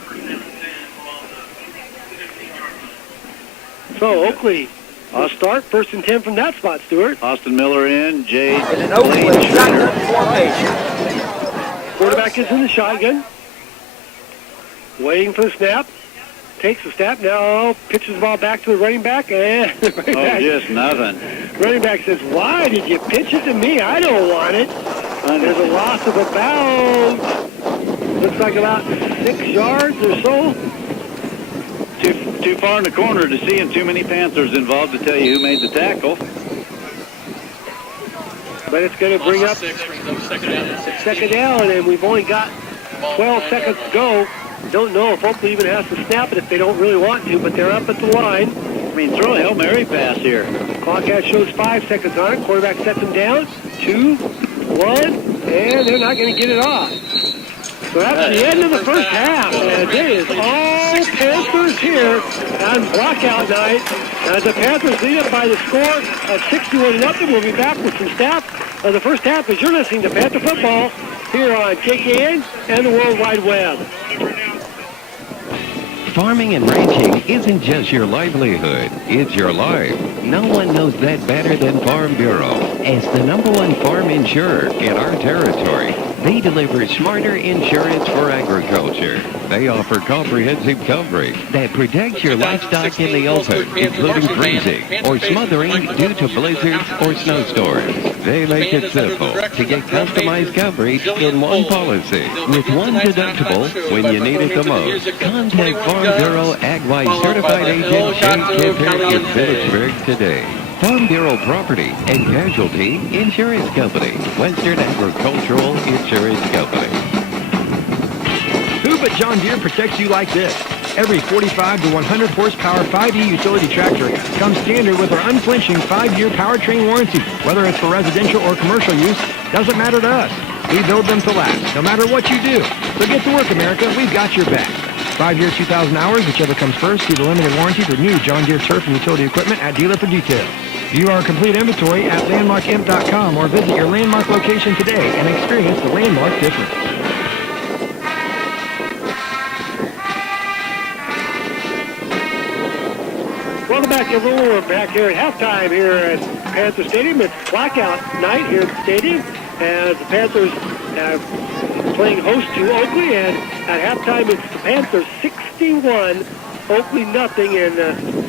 So Oakley will start 1st and 10 from that spot, Stuart. Austin Miller in. Jade. And an Oakley shotgun formation. Quarterback is in the shotgun. Waiting for the snap. Takes the snap. Now pitches the ball back to the running back. And just nothing. Running back says, why did you pitch it to me? I don't want it. There's a loss of a bounds. Looks like about 6 yards or so. Too far in the corner to see, and too many Panthers involved to tell you who made the tackle. But it's going to bring up second down, and we've only got 12 seconds to go. Don't know if Oakley even has to snap it if they don't really want to, but they're up at the line. I mean, throw a Hail Mary pass here. Clock out shows 5 seconds on it. Quarterback sets him down. 2, 1, and they're not going to get it off. So that's the end of the first half, and it is all Panthers here on blockout night. As the Panthers lead it by the score of 61-0. We'll be back with some stats of the first half as you're listening to Panther Football here on KKN and the World Wide Web. Farming and ranching isn't just your livelihood, it's your life. No one knows that better than Farm Bureau. As the #1 farm insurer in our territory, They deliver smarter insurance for agriculture. They offer comprehensive coverage that protects your livestock in the open, including freezing or smothering due to blizzards or snowstorms. They make it simple to get customized coverage in one policy with one deductible when you need it the most. Contact Farm Bureau AgWise Certified Agent Shane Panther in Phillipsburg today. Farm Bureau Property and Casualty Insurance Company. Western Agricultural Insurance Company. Who but John Deere protects you like this? Every 45 to 100 horsepower 5E utility tractor comes standard with our unflinching 5-year powertrain warranty. Whether it's for residential or commercial use, doesn't matter to us. We build them to last, no matter what you do. So get to work, America. We've got your back. 5-year, 2,000 hours, whichever comes first. See the limited warranty for new John Deere turf and utility equipment at dealer for details. View our complete inventory at landmarkimp.com or visit your Landmark location today and experience the Landmark difference. Welcome back, everyone. We're back here at halftime here at Panther Stadium. It's blackout night here at the stadium as the Panthers playing host to Oakley, and at halftime it's the Panthers 61, Oakley nothing. And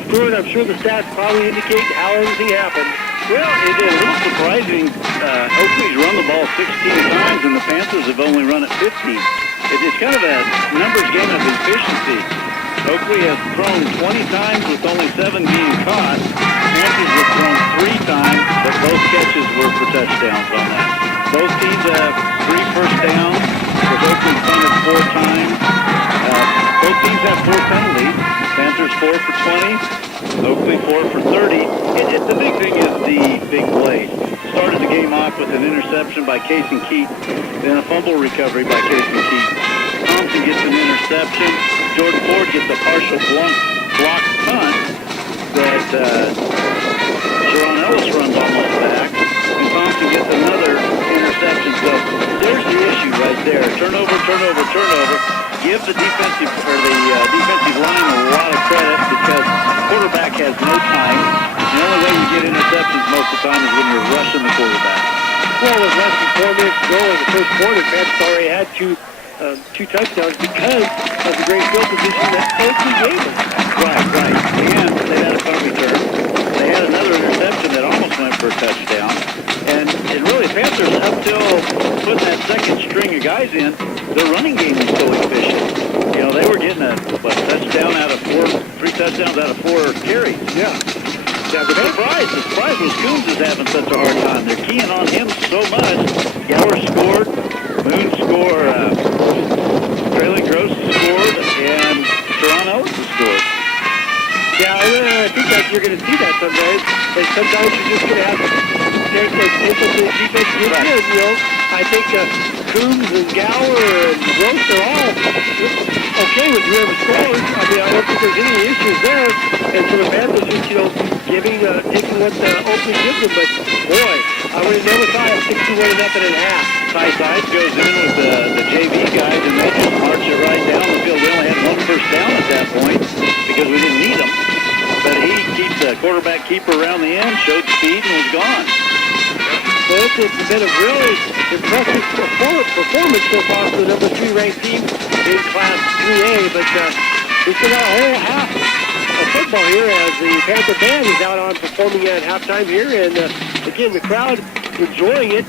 Stuart, I'm sure the stats probably indicate how everything happened. Well, it is a little surprising. Oakley's run the ball 16 times, and the Panthers have only run it 15. It's kind of a numbers game of efficiency. Oakley has thrown 20 times with only 7 being caught. Panthers have thrown 3 times, but both catches were for touchdowns on that. Both teams have 3 first downs, with Oakley punted 4 times. Both teams have 4 penalties. Panthers 4 for 20, Oakley 4 for 30. The big thing is the big plays. Started the game off with an interception by Casey Keat, then a fumble recovery by Casey Keat. Thompson gets an interception. Jordan Ford gets a partial block punt that Sharon Ellis runs almost back, and Thompson gets another interception. So there's the issue right there. Turnover. Give the defensive line a lot of credit because the quarterback has no time. The only way you get interceptions most of the time is when you're rushing the quarterback. Well, with less than 4 minutes to go in the first quarter, Panthers already had two touchdowns because of the great field position that Oakley gave them. Right. And they had a punt return. They had another interception that almost went for a touchdown. And really, Panthers, up till putting that second string of guys in, their running game was so efficient. You know, they were getting touchdown out of 3 touchdowns out of 4 carries. Yeah. The surprise was Coombs is having such a hard time. They're keying on him so much. Gower scored, Moon scored, Traylon Gross scored, and Sharon Ellis scored. Yeah, I think that you're going to see that sometimes. But sometimes you're just going to have to take what the defense gives you. You know, I think Coombs and Gower and Gross are all okay with whoever scores. I mean, I don't think there's any issues there. And so the Panthers just, taking what Oakley gives them. But boy, I would have never thought of 61-0 at half. Ty Sides goes in with the JV guys, and they just march it right down the field. We only had 1 first down at that point because we didn't need them. But he keeps the quarterback keeper around the end, showed speed, and was gone. Well, it's been a really impressive performance so far for the number 3 ranked team in Class 3A. But we still got a whole half of football here as the Panther band is out on performing at halftime here. And again, the crowd enjoying it.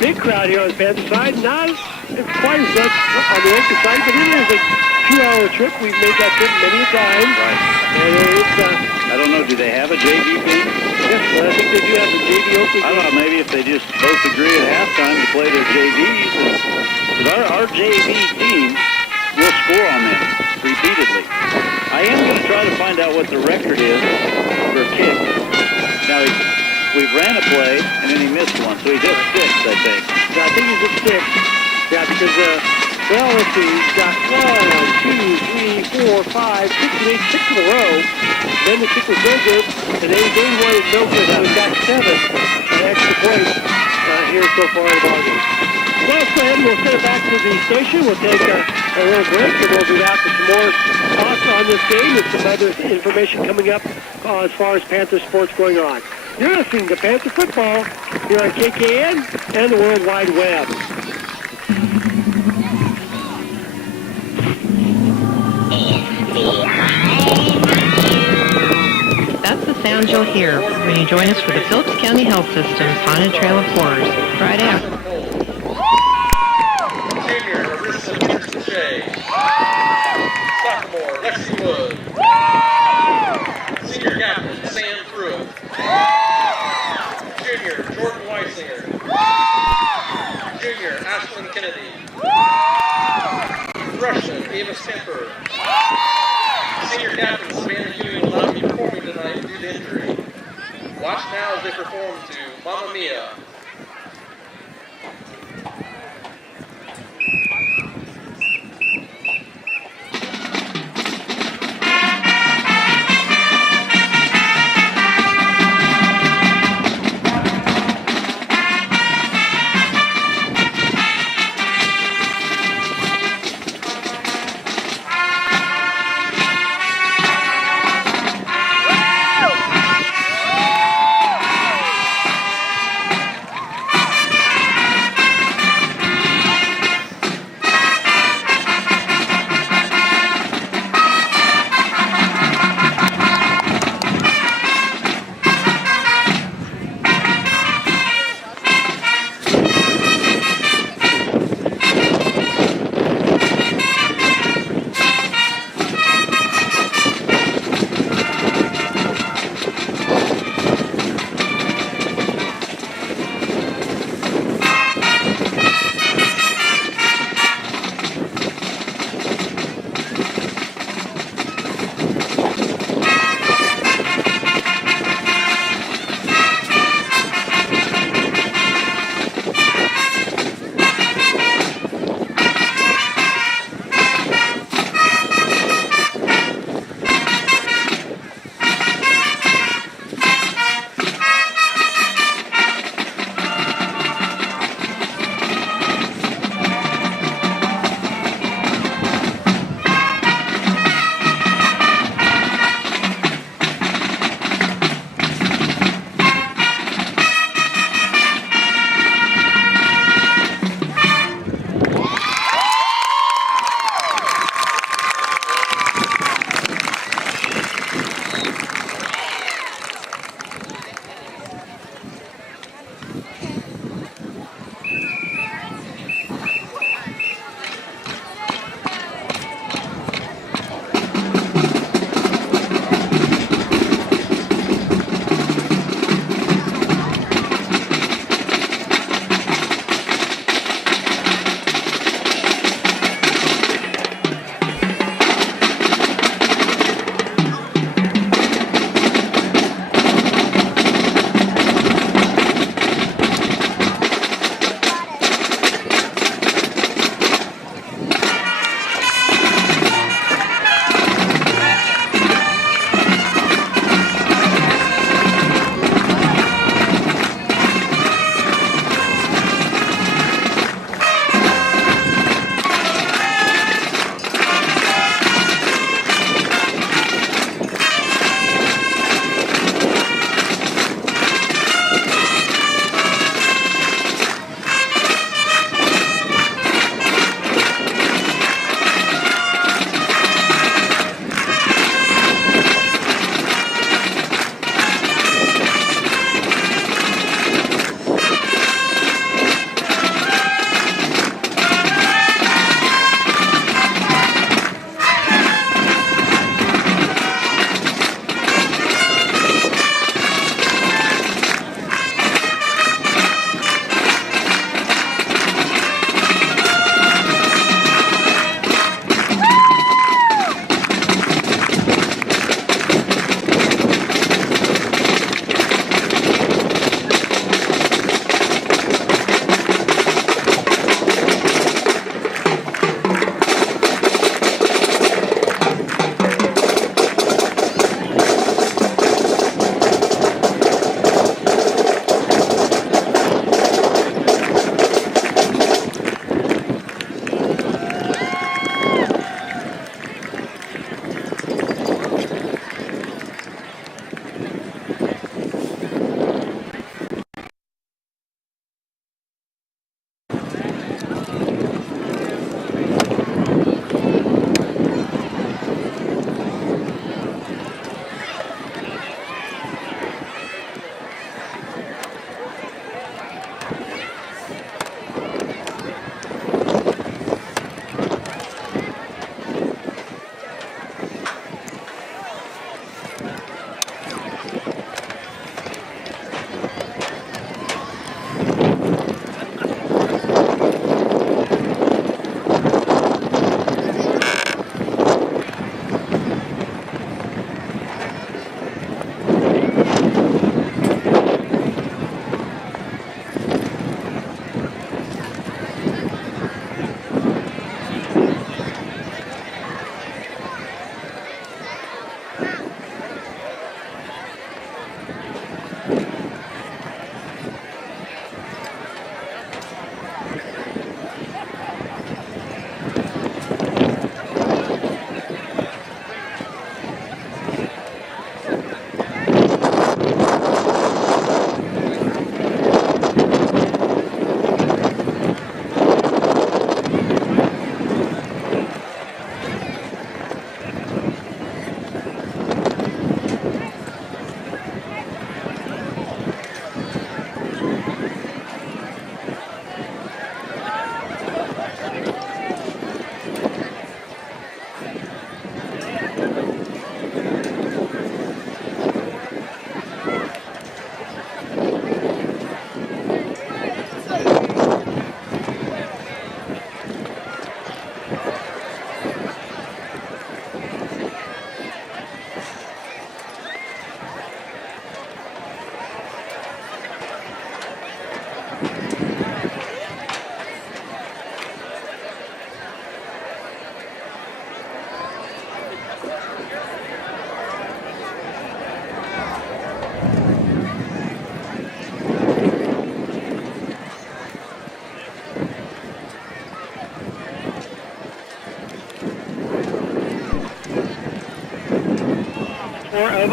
Big crowd here on the Panther side. Not quite as much on the Oakley side, but it is a 2-hour trip. We've made that trip many times. Right. And it's, I don't know, do they have a JV team? Yes, well, I think they do have the JV Oakley. I thought maybe if they just both agree at halftime to play their JVs. But our JV team will score on them repeatedly. I am going to try to find out what the record is for kicks. Now, we ran a play, and then he missed one, so he's at 6, I think. Yeah, I think he's at 6. Yeah, because, let's see, he's got 1, 2, 3, 4, 5, 6, and 8, 6 in a row. Then the kick was no good, and then he wanted no good. Now he's got 7 extra points here so far in the ballgame. Well, let's go ahead and we'll send it back to the station. We'll take a little break, and we'll be back with some more thoughts on this game and some other information coming up as far as Panther sports going on. You're listening to Panther Football here on KKN and the World Wide Web. sounds you'll hear when you join us for the Phillips County Health System's Haunted Trail of Horrors, Friday afternoon. Junior, Marissa Richardson Shea. Sophomore, Lexi Wood. Senior captain, Sam Pruitt. Junior, Jordan Weisinger. Junior, Ashlyn Kennedy. Freshman, Ava Stemper. Senior captain, Savannah Ewing will not be performing tonight due to injury. Watch now as they perform to Mamma Mia.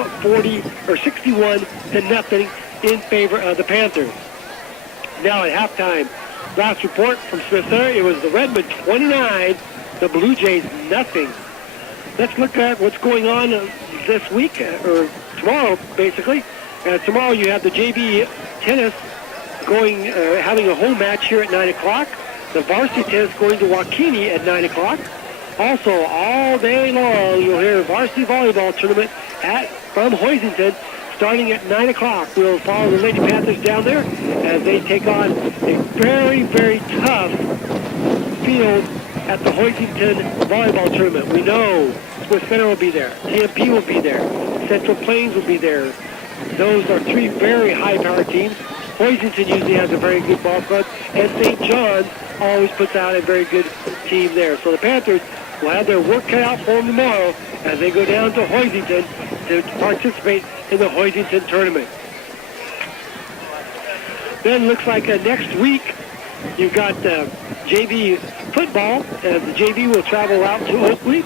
61-0 in favor of the Panthers. Now at halftime, last report from Smith Center, it was the Redmen 29, the Blue Jays nothing. Let's look at what's going on this week, or tomorrow, basically. Tomorrow you have the JV tennis going, having a home match here at 9 o'clock. The varsity tennis going to Waukene at 9 o'clock. Also, all day long, you'll hear a varsity volleyball tournament from Hoisington starting at 9 o'clock. We'll follow the Lady Panthers down there as they take on a very, very tough field at the Hoisington volleyball tournament. We know Smith Center will be there. TMP will be there. Central Plains will be there. Those are three very high-powered teams. Hoisington usually has a very good ball club, and St. John's always puts out a very good team there. So the Panthers will have their work cut out for them tomorrow as they go down to Hoisington to participate in the Hoisington tournament. Then looks like next week you've got JV football, as the JV will travel out to Oakley.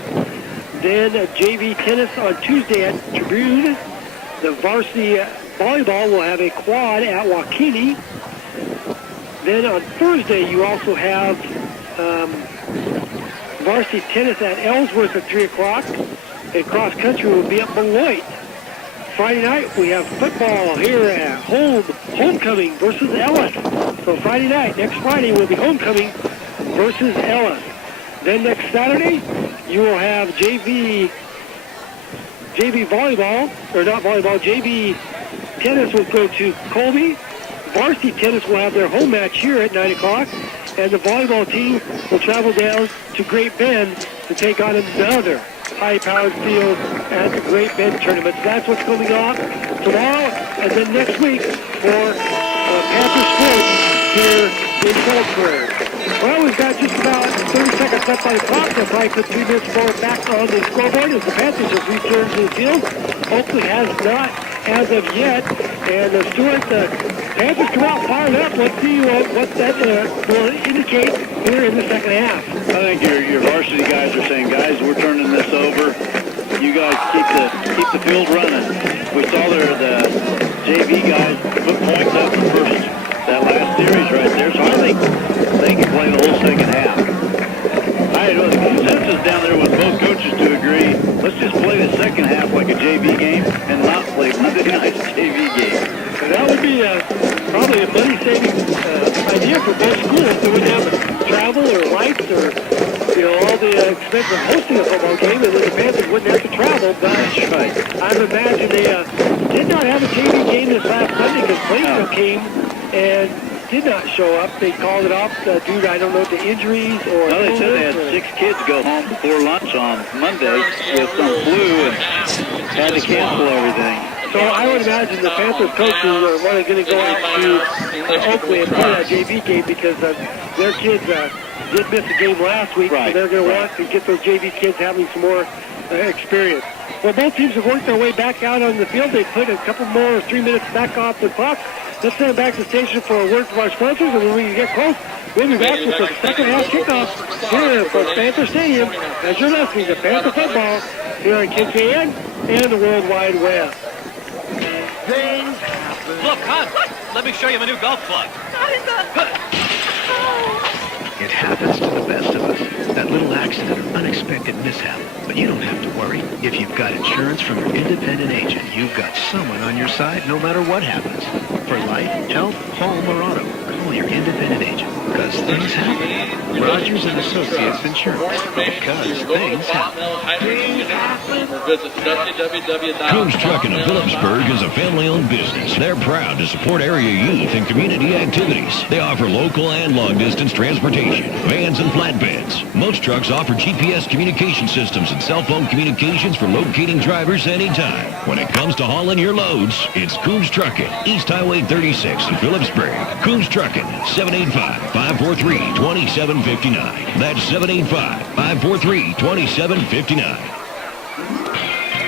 Then JV tennis on Tuesday at Tribune. The varsity volleyball will have a quad at Waukene. Then on Thursday, you also have varsity tennis at Ellsworth at 3 o'clock. And cross country will be at Beloit. Friday night, we have football here at homecoming versus Ellis. So Friday night, next Friday, will be homecoming versus Ellis. Then next Saturday, you will have JV volleyball, or not volleyball, JV tennis will go to Colby. Varsity tennis will have their home match here at 9 o'clock. And the volleyball team will travel down to Great Bend to take on another high-powered field at the Great Bend tournament. So that's what's coming on tomorrow. And then next week for Panther Sports here in Phillipsburg. Well, we've got just about 30 seconds left on the clock. They'll probably put 3 minutes forward back on the scoreboard as the Panthers have returned to the field. Oakley has not as of yet. And Stuart, the Panthers come out fired up. Let's see what that will indicate here in the second half. I think your varsity guys are saying, guys, we're turning this over. You guys keep the field running. We saw the JV guys put points up in that last series right there, so I think they can play the whole second half. I know the consensus down there with both coaches to agree, let's just play the second half like a JV game and not play Monday night's JV game. And that would be probably a money-saving idea for both schools. They wouldn't have to travel or lights or all the expense of hosting a football game, and then the Panthers wouldn't have to travel. But that's right. I would imagine they did not have a JV game this last Sunday because Plainsmen came and did not show up. They called it off due to, I don't know, to injuries or... No, they said they had 6 kids go home before lunch on Monday with some flu and had to cancel everything. So I would imagine the Panthers coaches are going to go out to Oakley and play that JV game because their kids did miss a game last week, right, so they're going to want to get those JV kids having some more experience. Well, both teams have worked their way back out on the field. They put a couple more 3 minutes back off the clock. Let's send back to the station for a word from our sponsors, and when we get close, we'll be back with the second half kickoff here from Panther Stadium as you're listening to Panther Football here on KKN and the World Wide Web. Look, hon, let me show you my new golf club. It happens to the best of us. That little accident or unexpected mishap. But you don't have to worry. If you've got insurance from your independent agent, you've got someone on your side no matter what happens. For life, health, home, or auto, call your independent agent. Because things happen. Rogers and Associates Insurance. Because things happen. Coons Trucking of Phillipsburg is a family-owned business. They're proud to support area youth and community activities. They offer local and long-distance transportation, vans and flatbeds. Most trucks offer GPS communication systems and cell phone communications for locating drivers anytime. When it comes to hauling your loads, it's Coons Trucking, East Highway 36 in Phillipsburg. Coons Trucking, 785-543-2759. That's 785-543-2759.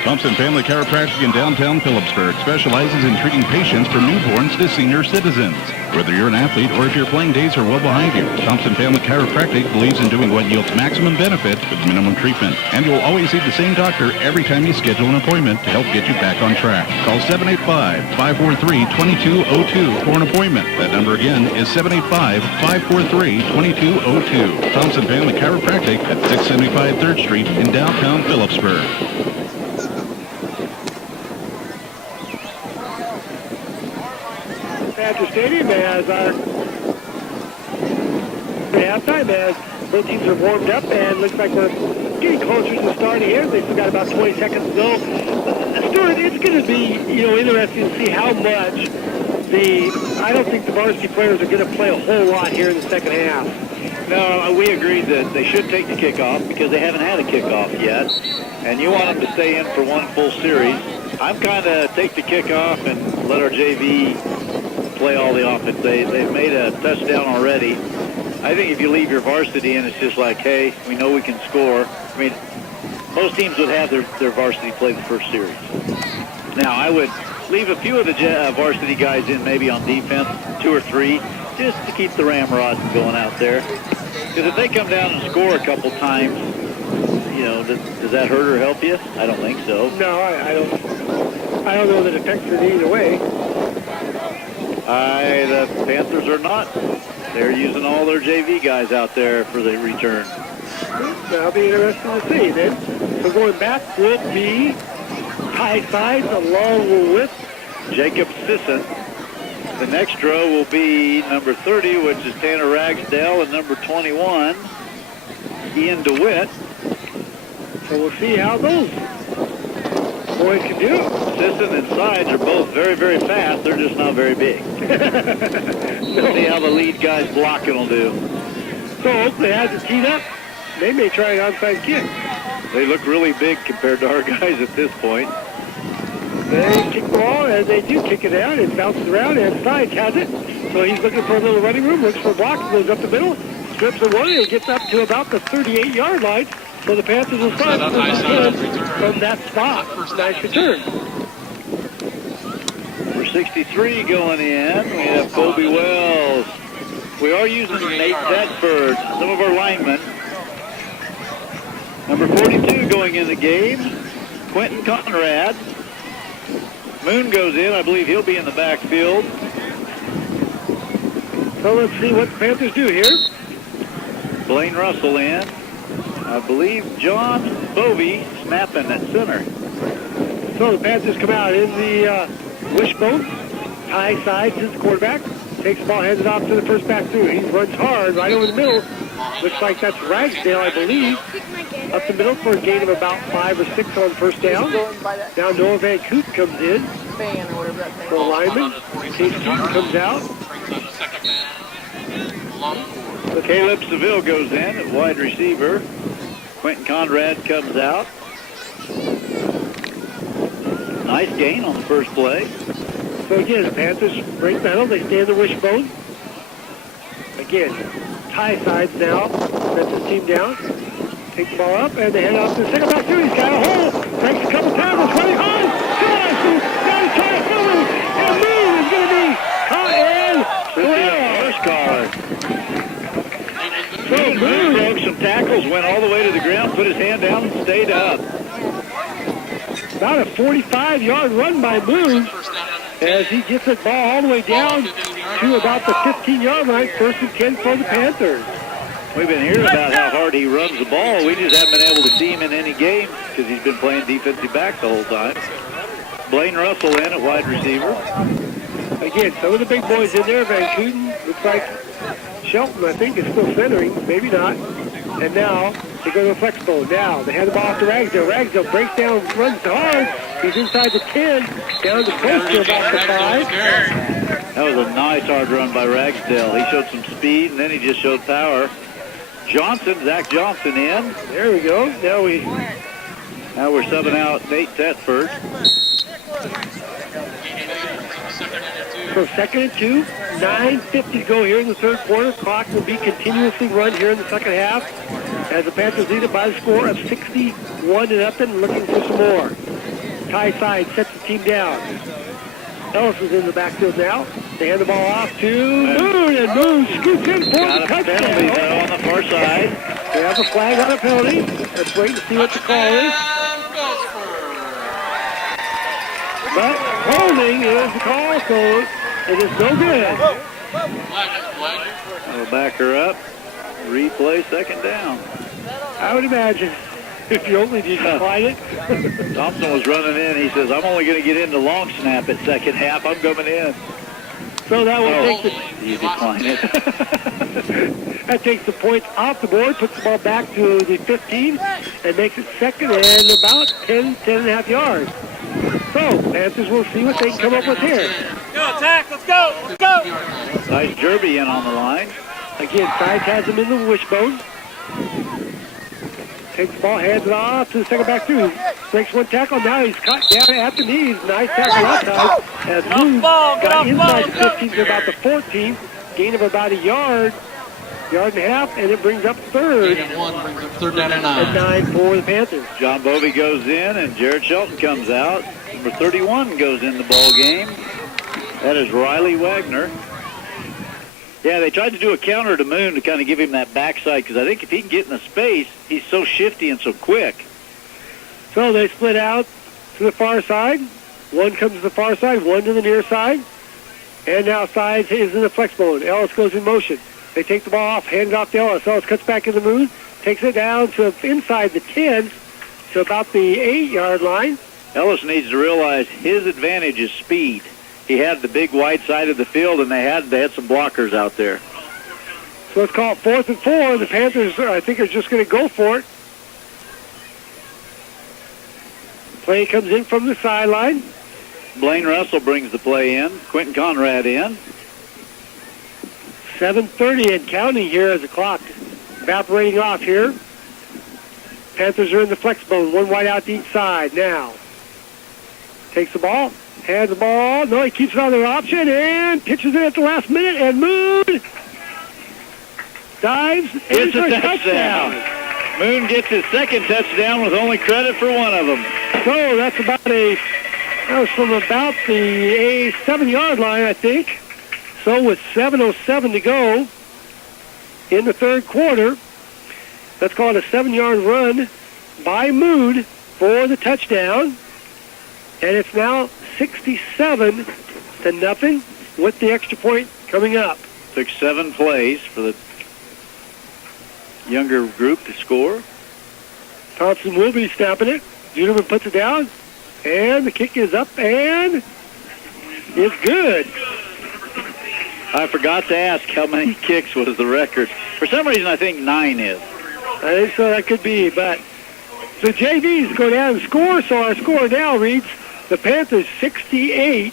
Thompson Family Chiropractic in downtown Phillipsburg specializes in treating patients from newborns to senior citizens. Whether you're an athlete or if your playing days are well behind you, Thompson Family Chiropractic believes in doing what yields maximum benefit with minimum treatment. And you'll always see the same doctor every time you schedule an appointment to help get you back on track. Call 785-543-2202 for an appointment. That number again is 785-543-2202. Thompson Family Chiropractic at 675 3rd Street in downtown Phillipsburg. Panther Stadium as our halftime as both teams are warmed up and looks like we're getting closer to the start here. They've still got about 20 seconds to go. Stuart, it's going to be, interesting to see how much I don't think the varsity players are going to play a whole lot here in the second half. No, we agreed that they should take the kickoff because they haven't had a kickoff yet. And you want them to stay in for one full series. I'm kind of take the kickoff and let our JV play all the offense. They've made a touchdown already. I think if you leave your varsity in, it's just like, hey, we know we can score. I mean, most teams would have their varsity play the first series. Now, I would leave a few of the varsity guys in maybe on defense, 2 or 3, just to keep the ramrods going out there. Because if they come down and score a couple times, does that hurt or help you? I don't think so. No, I don't know that it affects it either way. The Panthers are not. They're using all their JV guys out there for the return. That'll be interesting to see then. So going back will be high sides along with Jacob Sisson. The next row will be number 30, which is Tanner Ragsdale, and number 21, Ian DeWitt. So we'll see how those boys can do. Sisson and Sides are both very, very fast. They're just not very big. We'll see how the lead guys blocking will do. So Oakley has it teed up. They may try an onside kick. They look really big compared to our guys at this point. They kick the ball, and they do kick it out. It bounces around, and Sides has it. So he's looking for a little running room, looks for a block, goes up the middle, strips the one, and gets up to about the 38-yard line. So the Panthers will start from that spot. Nice return. Number 63 going in. We have Kobe Wells. We are using Nate Tedford, some of our linemen. Number 42 going in the game, Quentin Conrad. Moon goes in. I believe he'll be in the backfield. So let's see what the Panthers do here. Blaine Russell in. I believe John Bovey snapping at center. So the Panthers come out in the wishbone. High side to the quarterback. Takes the ball, hands it off to the first back through. He runs hard right over the middle. Looks like that's Ragsdale, I believe. Up the middle for a gain of about 5 or 6 on first down. Now Noah Van Coot comes in. For a lineman. Case Keaton comes out. Caleb Seville goes in at wide receiver. Quentin Conrad comes out. Nice gain on the first play. So again, the Panthers break metal. They stay in the wishbone. Again, high sides now. Sets his team down. Take the ball up, and they head off to the second back through. He's got a hole. Breaks a couple tackles. Running hard. Now he's trying to fill it. And Moon is going to be caught in. So Moon broke some tackles, went all the way to the ground, put his hand down, and stayed up. About a 45-yard run by Moon as he gets the ball all the way down to about the 15-yard line. 1st and 10 for the Panthers. We've been hearing about how hard he runs the ball. We just haven't been able to see him in any game because he's been playing defensive back the whole time. Blaine Russell in at wide receiver. Again, some of the big boys in there. Van Cooten, looks like Shelton, I think, is still centering. Maybe not. And now they go to the flex bone. Now they hand the ball off to Ragsdale. Ragsdale breaks down, runs hard. He's inside the 10, down to close to about the 5. That was a nice hard run by Ragsdale. He showed some speed, and then he just showed power. Zach Johnson in. There we go. Now we're subbing out Nate Thetford. So 2nd and 2, 9:50 to go here in the third quarter. Clock will be continuously run here in the second half as the Panthers lead it by the score of 61-0, looking for some more. tie side, sets the team down. Ellis is in the backfield now. They hand the ball off to Moon, and Moon scoots in for the touchdown. Penalty, though, on the far side. They have a flag on a penalty. Let's wait and see what the call is. But holding is the call, so it is no good. We'll back her up. Replay, second down. I would imagine if you only did decline it. Thompson was running in. He says, I'm only going to get into long snap at second half. I'm coming in. So that will take the... You decline it. That takes the points off the board, puts the ball back to the 15, and makes it second and about 10 and a half yards. So, Panthers will see what they can come up with here. Go, attack, let's go, let's go! Nice Derby in on the line. Again, Sides has him in the wishbone. Takes the ball, hands it off to the second back two. Breaks one tackle, now he's caught down at the knees. Nice tackle outside. As Moon got inside the 15 to about the 14. Gain of about a yard and a half, and it brings up third. Gain of 1 brings up third down and 9. And 9 for the Panthers. John Bovey goes in, and Jared Shelton comes out. Number 31 goes in the ball game. That is Riley Wagner. Yeah, they tried to do a counter to Moon to kind of give him that backside, because I think if he can get in the space, he's so shifty and so quick. So they split out to the far side. One comes to the far side, one to the near side. And now Sides is in the flex mode. Ellis goes in motion. They take the ball off, hand it off to Ellis. Ellis cuts back in the Moon, takes it down to inside the 10 to about the 8-yard line. Ellis needs to realize his advantage is speed. He had the big wide side of the field, and they had some blockers out there. So let's call it 4th and 4. The Panthers, I think, are just going to go for it. Play comes in from the sideline. Blaine Russell brings the play in. Quentin Conrad in. 7:30 and counting here as the clock evaporating off here. Panthers are in the flex mode. One wide out to each side now. Takes the ball. Hands the ball. No, he keeps it on their option and pitches it at the last minute. And Moon dives. It's a touchdown. Moon gets his second touchdown with only credit for one of them. So that's that was from about the 7-yard line, I think. So with 7:07 to go in the third quarter, let's call it a 7-yard run by Moon for the touchdown. And it's now 67-0 with the extra point coming up. Took 7 plays for the younger group to score. Thompson will be snapping it. Juderman puts it down, and the kick is up, and it's good. I forgot to ask how many kicks was the record. For some reason, I think 9 is. I think so, that could be, but the JVs go down and score, so our score now reads the Panthers 68,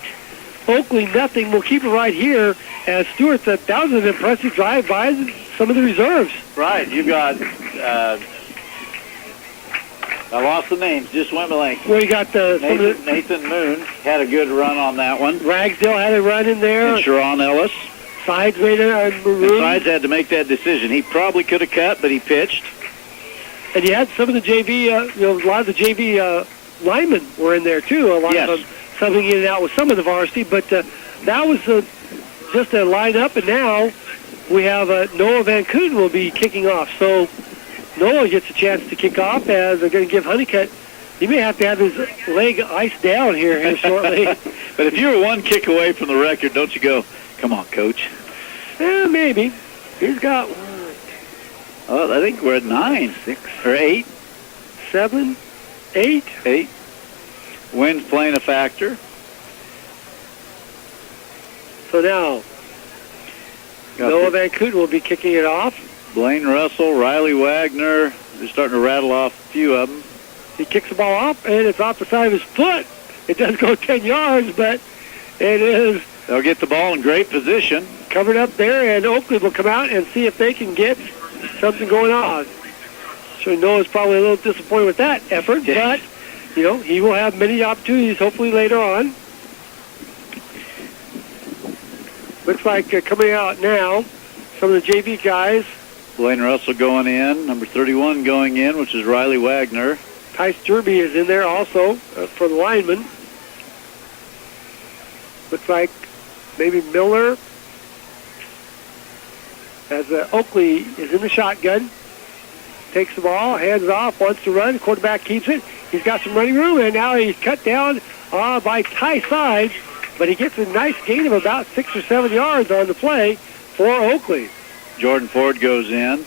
Oakley nothing. We'll keep it right here. As Stuart said, that was an impressive drive by some of the reserves. Right, you got, I lost the names, just went blank. Well, you got Nathan Moon had a good run on that one. Ragsdale had a run in there. And Sharon Ellis. Sides made a maroon. Sides had to make that decision. He probably could have cut, but he pitched. And you had some of the JV, a lot of the JV linemen were in there too. A lot of them subbing in and out with some of the varsity, but that was just a lineup. And now we have Noah Van Kooten will be kicking off. So Noah gets a chance to kick off as they're going to give Honeycutt. He may have to have his leg iced down here shortly. But if you were one kick away from the record, don't you go, come on, Coach? Yeah, maybe. He's got one. Oh, I think we're at 9, 6, or 8. 7, 8. 8. Wind's playing a factor. So now, Noah Van Kooten will be kicking it off. Blaine Russell, Riley Wagner, they're starting to rattle off a few of them. He kicks the ball off, and it's off the side of his foot. It does go 10 yards, but it is... They'll get the ball in great position. Covered up there, and Oakley will come out and see if they can get something going on. So Noah's probably a little disappointed with that effort, but, he will have many opportunities hopefully later on. Looks like coming out now, some of the JV guys. Blaine Russell going in, number 31 going in, which is Riley Wagner. Tice Derby is in there also for the lineman. Looks like maybe Miller, as Oakley is in the shotgun. Takes the ball, hands off, wants to run. Quarterback keeps it. He's got some running room, and now he's cut down by Ty Sides, but he gets a nice gain of about 6 or 7 yards on the play for Oakley. Jordan Ford goes in,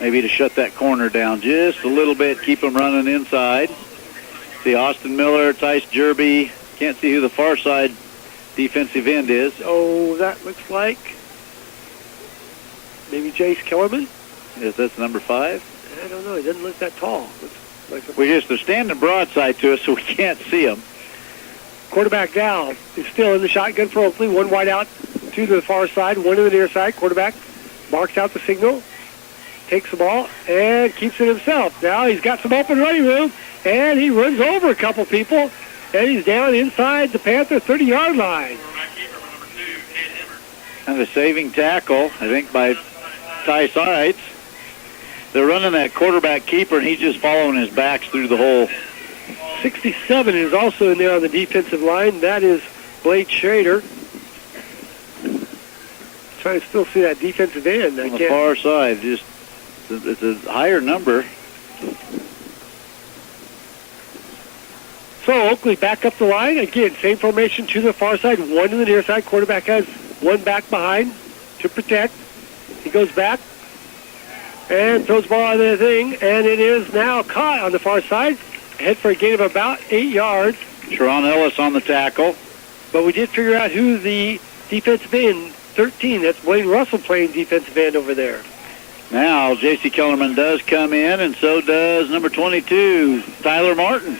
maybe to shut that corner down just a little bit, keep him running inside. See Austin Miller, Tice Derby. Can't see who the far side defensive end is. Oh, that looks like maybe Jace Kellerman. Yes, that's number 5. I don't know. He doesn't look that tall. Looks like they're standing broadside to us, so we can't see him. Quarterback now is still in the shotgun for Oakley. One wide out to the far side, one to the near side. Quarterback marks out the signal, takes the ball, and keeps it himself. Now he's got some open running room, and he runs over a couple people, and he's down inside the Panther 30-yard line. And a saving tackle, I think, by Ty Sides. They're running that quarterback keeper, and he's just following his backs through the hole. 67 is also in there on the defensive line. That is Blade Schrader. Trying to still see that defensive end. On the far side, just it's a higher number. So Oakley back up the line. Again, same formation to the far side. One to the near side. Quarterback has one back behind to protect. He goes back and throws the ball on the thing, and it is now caught on the far side. Head for a gain of about 8 yards. Sharon Ellis on the tackle. But we did figure out who the defensive end, 13, that's Blaine Russell playing defensive end over there. Now J.C. Kellerman does come in, and so does number 22, Tyler Martin.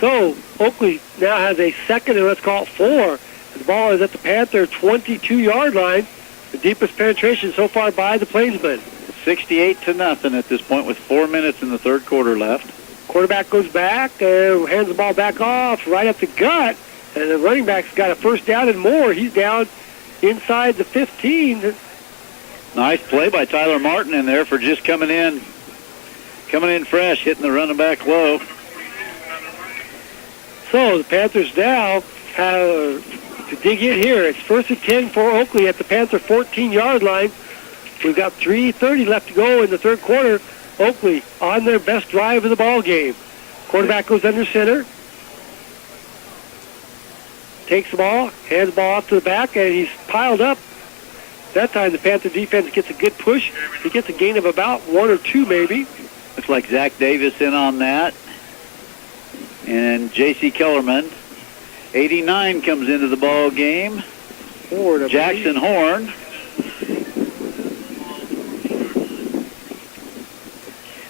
So Oakley now has a second and let's call it 4. The ball is at the Panther 22-yard line. The deepest penetration so far by the Plainsmen. 68-0 at this point with 4 minutes in the third quarter left. Quarterback goes back, hands the ball back off right up the gut, and the running back's got a first down and more. He's down inside the 15. Nice play by Tyler Martin in there for just coming in fresh, hitting the running back low. So the Panthers now have to dig in here. It's 1st and 10 for Oakley at the Panther 14-yard line. We've got 3:30 left to go in the third quarter. Oakley on their best drive of the ball game. Quarterback goes under center. Takes the ball, hands the ball off to the back, and he's piled up. That time the Panther defense gets a good push. He gets a gain of about 1 or 2 maybe. Looks like Zach Davis in on that. And J.C. Kellerman. 89 comes into the ball game. Jackson Horn.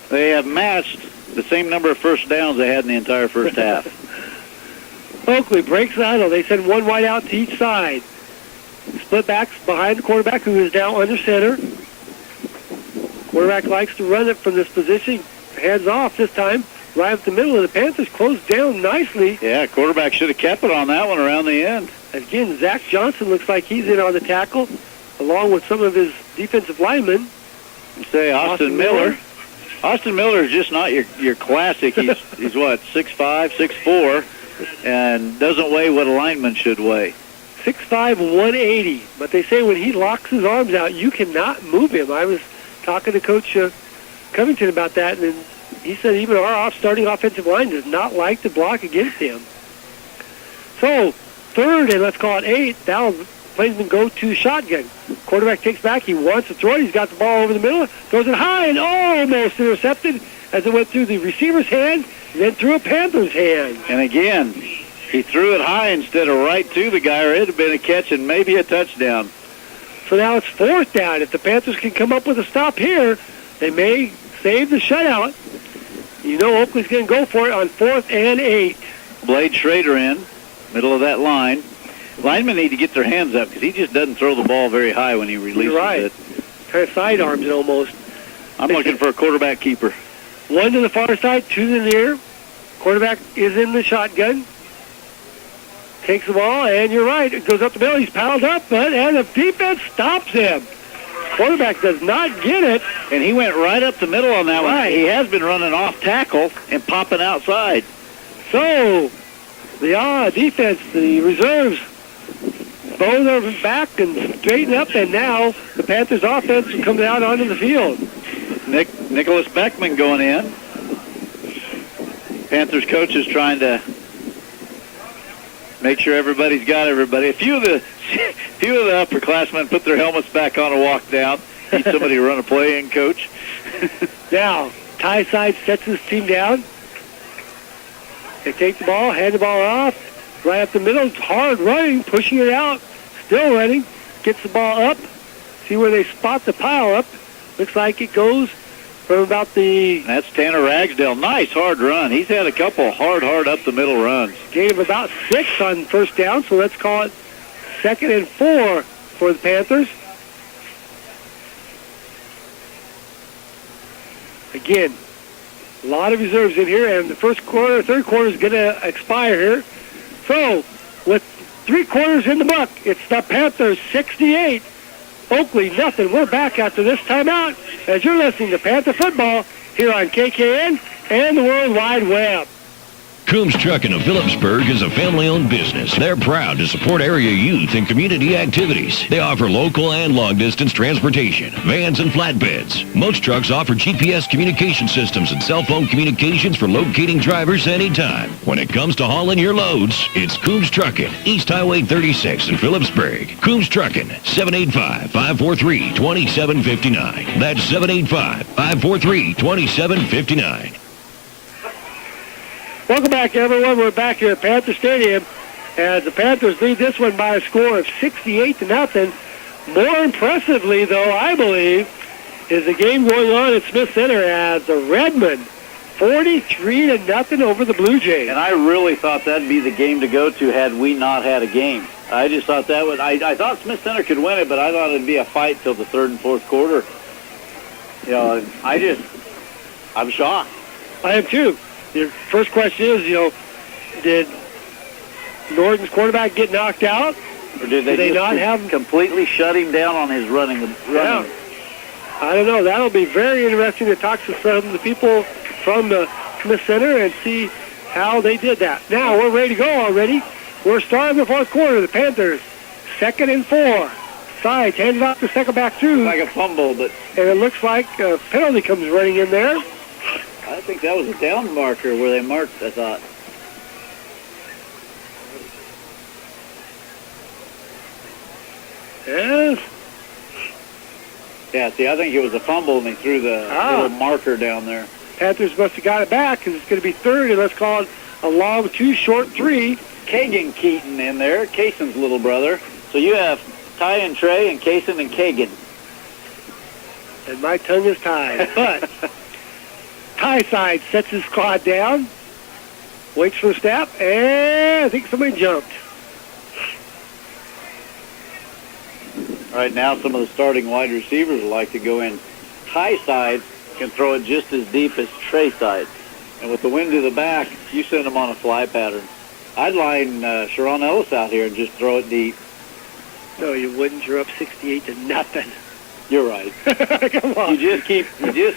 They have matched the same number of first downs they had in the entire first half. Oakley breaks out. They send one wide out to each side. Split backs behind the quarterback, who is now under center. Quarterback likes to run it from this position. Hands off this time. Right up the middle of the Panthers, closed down nicely. Yeah, quarterback should have kept it on that one around the end. Again, Zach Johnson looks like he's in on the tackle, along with some of his defensive linemen. Say Austin Miller. Austin Miller is just not your classic. He's what, 6'5", 6'4", and doesn't weigh what a lineman should weigh. 6'5", 180. But they say when he locks his arms out, you cannot move him. I was talking to Coach Covington about that, and he said even our starting offensive line does not like to block against him. So, third and let's call it 8. Now Plainsmen go to shotgun. Quarterback takes back. He wants to throw it. He's got the ball over the middle. Throws it high and almost intercepted as it went through the receiver's hand, then through a Panther's hand. And again, he threw it high instead of right to the guy, or it would have been a catch and maybe a touchdown. So now it's 4th down. If the Panthers can come up with a stop here, they may save the shutout. You know Oakley's going to go for it on 4th and 8. Blade Schrader in, middle of that line. Linemen need to get their hands up because he just doesn't throw the ball very high when he releases it. Kind of sidearms it almost. I'm looking for a quarterback keeper. One to the far side, 2 to the near. Quarterback is in the shotgun. Takes the ball, and you're right. It goes up the middle. He's piled up, and the defense stops him. quarterback does not get it. And he went right up the middle on that one. Right. He has been running off tackle and popping outside. So, the defense, the reserves, both are back and straighten up, and now the Panthers offense will come out onto the field. Nicholas Beckman going in. Panthers coach is trying to make sure everybody's got everybody. A few of the upperclassmen put their helmets back on and walk down. Need somebody to run a play in, coach. Now, Tyneside sets his team down. They take the ball, hand the ball off, right up the middle, hard running, pushing it out, still running, gets the ball up, see where they spot the pile up. Looks like it goes from about the... That's Tanner Ragsdale. Nice hard run. He's had a couple hard up the middle runs. Gain of about 6 on first down, so let's call it 2nd and 4 for the Panthers. Again, a lot of reserves in here, and the third quarter is going to expire here. So, with 3 quarters in the book, it's the Panthers 68, Oakley nothing. We're back after this timeout as you're listening to Panther Football here on KKN and the World Wide Web. Coombs Trucking of Phillipsburg is a family-owned business. They're proud to support area youth and community activities. They offer local and long-distance transportation, vans and flatbeds. Most trucks offer GPS communication systems and cell phone communications for locating drivers anytime. When it comes to hauling your loads, it's Coombs Trucking, East Highway 36 in Phillipsburg. Coombs Trucking, 785-543-2759. That's 785-543-2759. Welcome back, everyone. We're back here at Panther Stadium as the Panthers lead this one by a score of 68-0. More impressively, though, I believe, is the game going on at Smith Center as the Redmond 43-0 over the Blue Jays. And I really thought that'd be the game to go to had we not had a game. I just thought that would. I thought Smith Center could win it, but I thought it'd be a fight till the 3rd and 4th quarter. You know, I'm shocked. I am too. Your first question is, did Norton's quarterback get knocked out? Or did they not have completely shut him down on his running? Yeah. I don't know. That'll be very interesting to talk to some of the people from the Smith Center and see how they did that. Now, we're ready to go already. We're starting the 4th quarter. The Panthers, 2nd and 4. Sides handed off to second back through. Like a fumble, but... And it looks like a penalty comes running in there. I think that was a down marker where they marked, I thought. Yes. Yeah, see, I think it was a fumble and they threw the little marker down there. Panthers must have got it back because it's going to be 3rd, and let's call it a long 2, short 3. Kagan Keaton in there, Kaysen's little brother. So you have Ty and Trey and Kaysen and Kagan. And my tongue is tied, but... Tyneside sets his squad down, waits for the snap, and I think somebody jumped. All right, now some of the starting wide receivers would like to go in. Tyneside can throw it just as deep as Trayside. And with the wind to the back, you send them on a fly pattern. I'd line Sharon Ellis out here and just throw it deep. No, you wouldn't. You're up 68-0. You're right. Come on. You just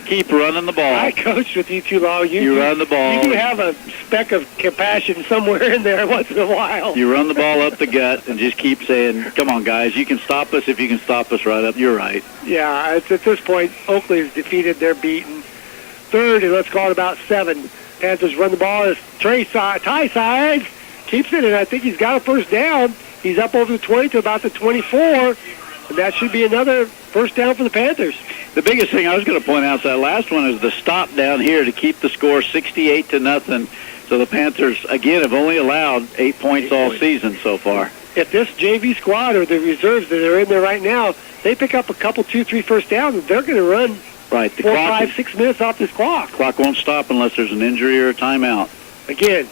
keep running the ball. I coached with you too long. You run the ball. You do have a speck of compassion somewhere in there once in a while. You run the ball up the gut and just keep saying, come on, guys, you can stop us if you can stop us right up. You're right. Yeah, at this point, Oakley's defeated. They're beaten. 3rd, and let's call it about 7. Panthers run the ball as Tyneside keeps it, and I think he's got a first down. He's up over the 20 to about the 24, and that should be another first down for the Panthers. The biggest thing I was going to point out, that last one, is the stop down here to keep the score 68-0. So the Panthers, again, have only allowed 8 points all season so far. If this JV squad or the reserves that are in there right now, they pick up a couple, 2, 3 first downs, they're going to run right. The 4, clock, 5, 6 minutes off this clock. Clock won't stop unless there's an injury or a timeout. Again,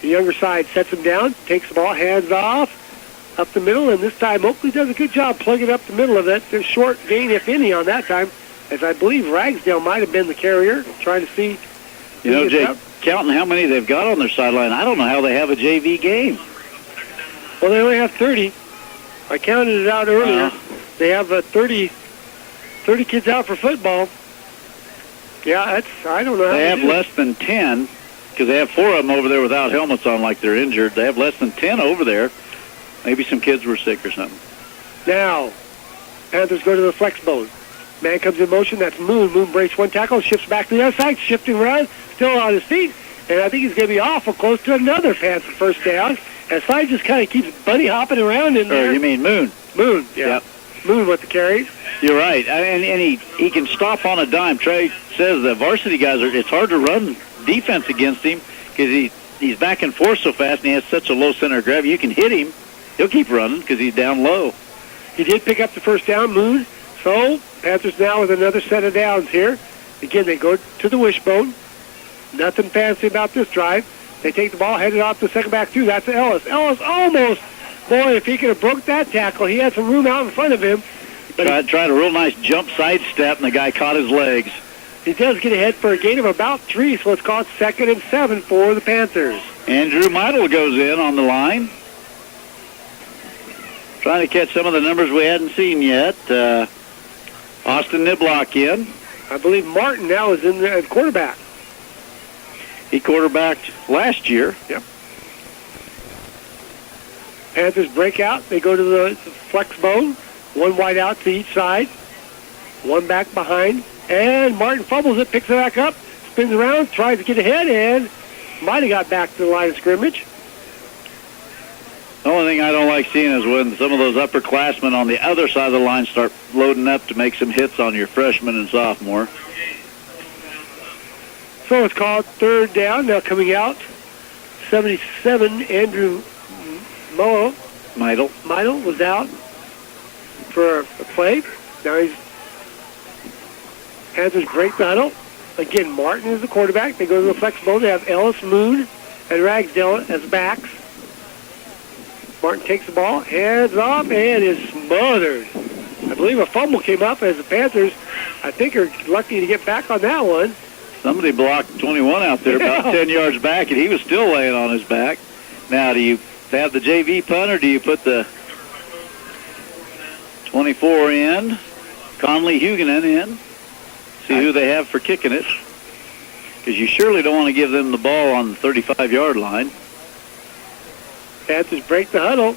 the younger side sets him down, takes the ball, hands off, up the middle, and this time Oakley does a good job plugging up the middle of it. There's short gain, if any, on that time, as I believe Ragsdale might have been the carrier, trying to see. You know, Jay, counting how many they've got on their sideline, I don't know how they have a JV game. Well, they only have 30. I counted it out earlier. They have 30 kids out for football. Yeah, I don't know how They have do. less than 10, because they have 4 of them over there without helmets on like they're injured. They have less than 10 over there. Maybe some kids were sick or something. Now, Panthers go to the flex mode. Man comes in motion. That's Moon. Moon breaks one tackle, shifts back to the other side, shifting around, still on his feet. And I think he's going to be awful close to another Panther first down. And Side just kind of keeps bunny hopping around in there. Or you mean Moon? Moon, yeah. Yep. Moon with the carries. You're right. And he can stop on a dime. Trey says the varsity guys, it's hard to run defense against him because he's back and forth so fast and he has such a low center of gravity. You can hit him. He'll keep running because he's down low. He did pick up the first down, Moon. So Panthers now with another set of downs here. Again, they go to the wishbone. Nothing fancy about this drive. They take the ball, headed off the second back through. That's Ellis. Ellis almost, boy, if he could have broke that tackle, he had some room out in front of him. But tried a real nice jump sidestep, and the guy caught his legs. He does get ahead for a gain of about 3, so it's called 2nd and 7 for the Panthers. Andrew Meidel goes in on the line. Trying to catch some of the numbers we hadn't seen yet. Austin Niblock in. I believe Martin now is in the quarterback. He quarterbacked last year. Yep. Panthers break out. They go to the flex bone. One wide out to each side. One back behind. And Martin fumbles it, picks it back up, spins around, tries to get ahead, and might have got back to the line of scrimmage. The only thing I don't like seeing is when some of those upperclassmen on the other side of the line start loading up to make some hits on your freshman and sophomore. So it's called 3rd down. Now coming out, 77, Andrew Meidel was out for a play. Now Panthers break the huddle. Again, Martin is the quarterback. They go to the flex mode. They have Ellis, Moon, and Ragsdale as backs. Martin takes the ball, hands off, and is smothered. I believe a fumble came up as the Panthers, I think, are lucky to get back on that one. Somebody blocked 21 out there about 10 yards back, and he was still laying on his back. Now, do you have the JV punt, or do you put the 24 in? Conley Huguenin in. See who they have for kicking it. Because you surely don't want to give them the ball on the 35-yard line. Panthers break the huddle.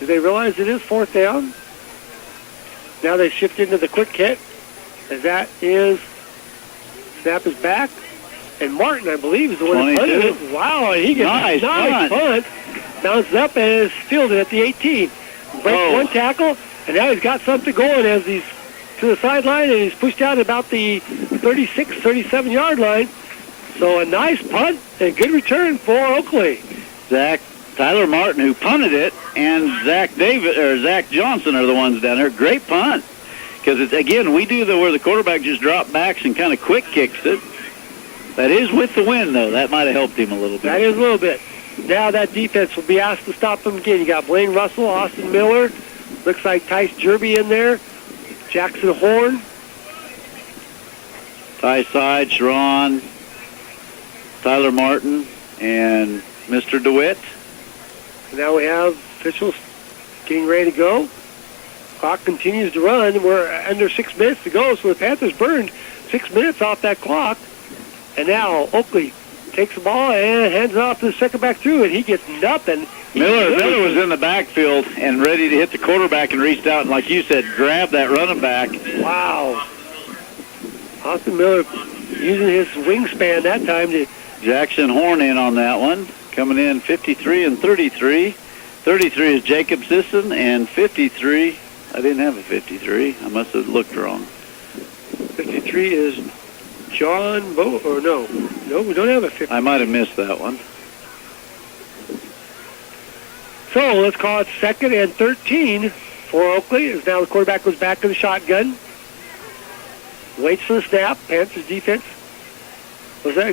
Do they realize it is 4th down? Now they shift into the quick hit. As that is, snap is back. And Martin, I believe, is the one that punted it. Wow, he gets a nice punt. Bounces up and is fielded at the 18. Breaks one tackle, and now he's got something going as he's to the sideline, and he's pushed out about the 36, 37-yard line. So a nice punt and good return for Oakley. Tyler Martin, who punted it, and Zach Johnson are the ones down there. Great punt. Because, it's again, we do where the quarterback just drop backs and kind of quick kicks it. That is with the wind, though. That might have helped him a little bit. That is a little bit. Now that defense will be asked to stop him again. You got Blaine Russell, Austin Miller. Looks like Tice Jerby in there. Jackson Horn. Ty Side, Sharon, Tyler Martin, and Mr. DeWitt. Now we have officials getting ready to go. Clock continues to run. We're under 6 minutes to go, so the Panthers burned 6 minutes off that clock. And now Oakley takes the ball and hands it off to the second back through, and he gets nothing. Miller was in the backfield and ready to hit the quarterback and reached out and, like you said, grabbed that running back. Wow. Austin Miller using his wingspan that time to... Jackson Horn in on that one. Coming in 53 and 33. 33 is Jacob Sisson, and 53, I didn't have a 53. I must have looked wrong. 53 is John no, we don't have a 50. I might have missed that one. So let's call it 2nd and 13 for Oakley, as now the quarterback goes back to the shotgun. Waits for the snap. Panthers defense.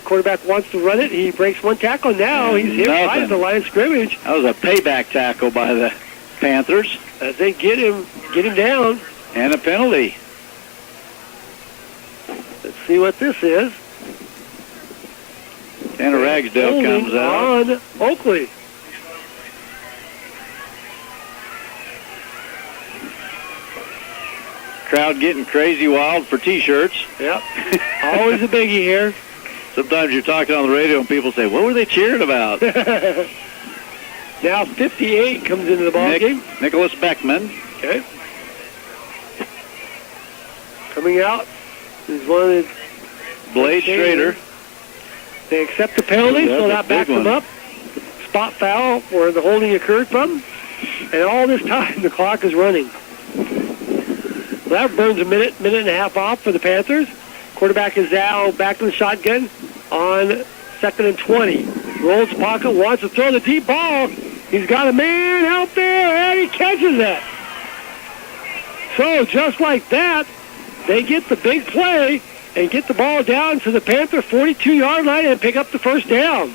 Quarterback wants to run it. He breaks one tackle. Now he's hit right at the line of scrimmage. That was a payback tackle by the Panthers. As they get him down. And a penalty. Let's see what this is. Tanner Ragsdale comes out. On Oakley. Crowd getting crazy wild for T-shirts. Yep. Always a biggie here. Sometimes you're talking on the radio and people say, what were they cheering about? Now 58 comes into the ball game. Nicholas Beckman. Okay. Coming out is one of the... Blade Schrader. They accept the penalty, so that backs them up. Spot foul where the holding occurred from. And all this time, the clock is running. Well, that burns a minute and a half off for the Panthers. Quarterback is now back in the shotgun on 2nd and 20. Rolls the pocket, wants to throw the deep ball. He's got a man out there, and he catches it. So just like that, they get the big play and get the ball down to the Panther 42-yard line and pick up the first down.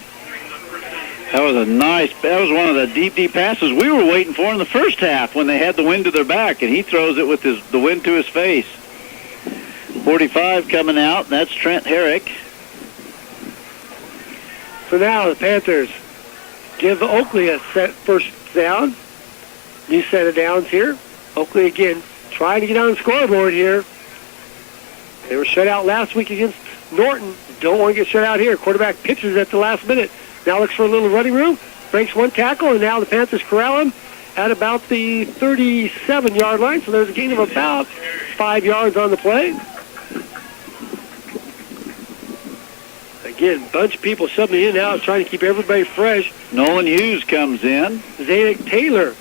That was one of the deep passes we were waiting for in the first half when they had the wind to their back, and he throws it with the wind to his face. 45 coming out, and that's Trent Herrick. So now the Panthers give Oakley a first down. New set of downs here. Oakley again trying to get on the scoreboard here. They were shut out last week against Norton. Don't want to get shut out here. Quarterback pitches at the last minute. Now looks for a little running room. Breaks one tackle, and now the Panthers corral him at about the 37-yard line. So there's a gain of about 5 yards on the play. Again, bunch of people shoving in and out, trying to keep everybody fresh. Nolan Hughes comes in. Zadok Taylor,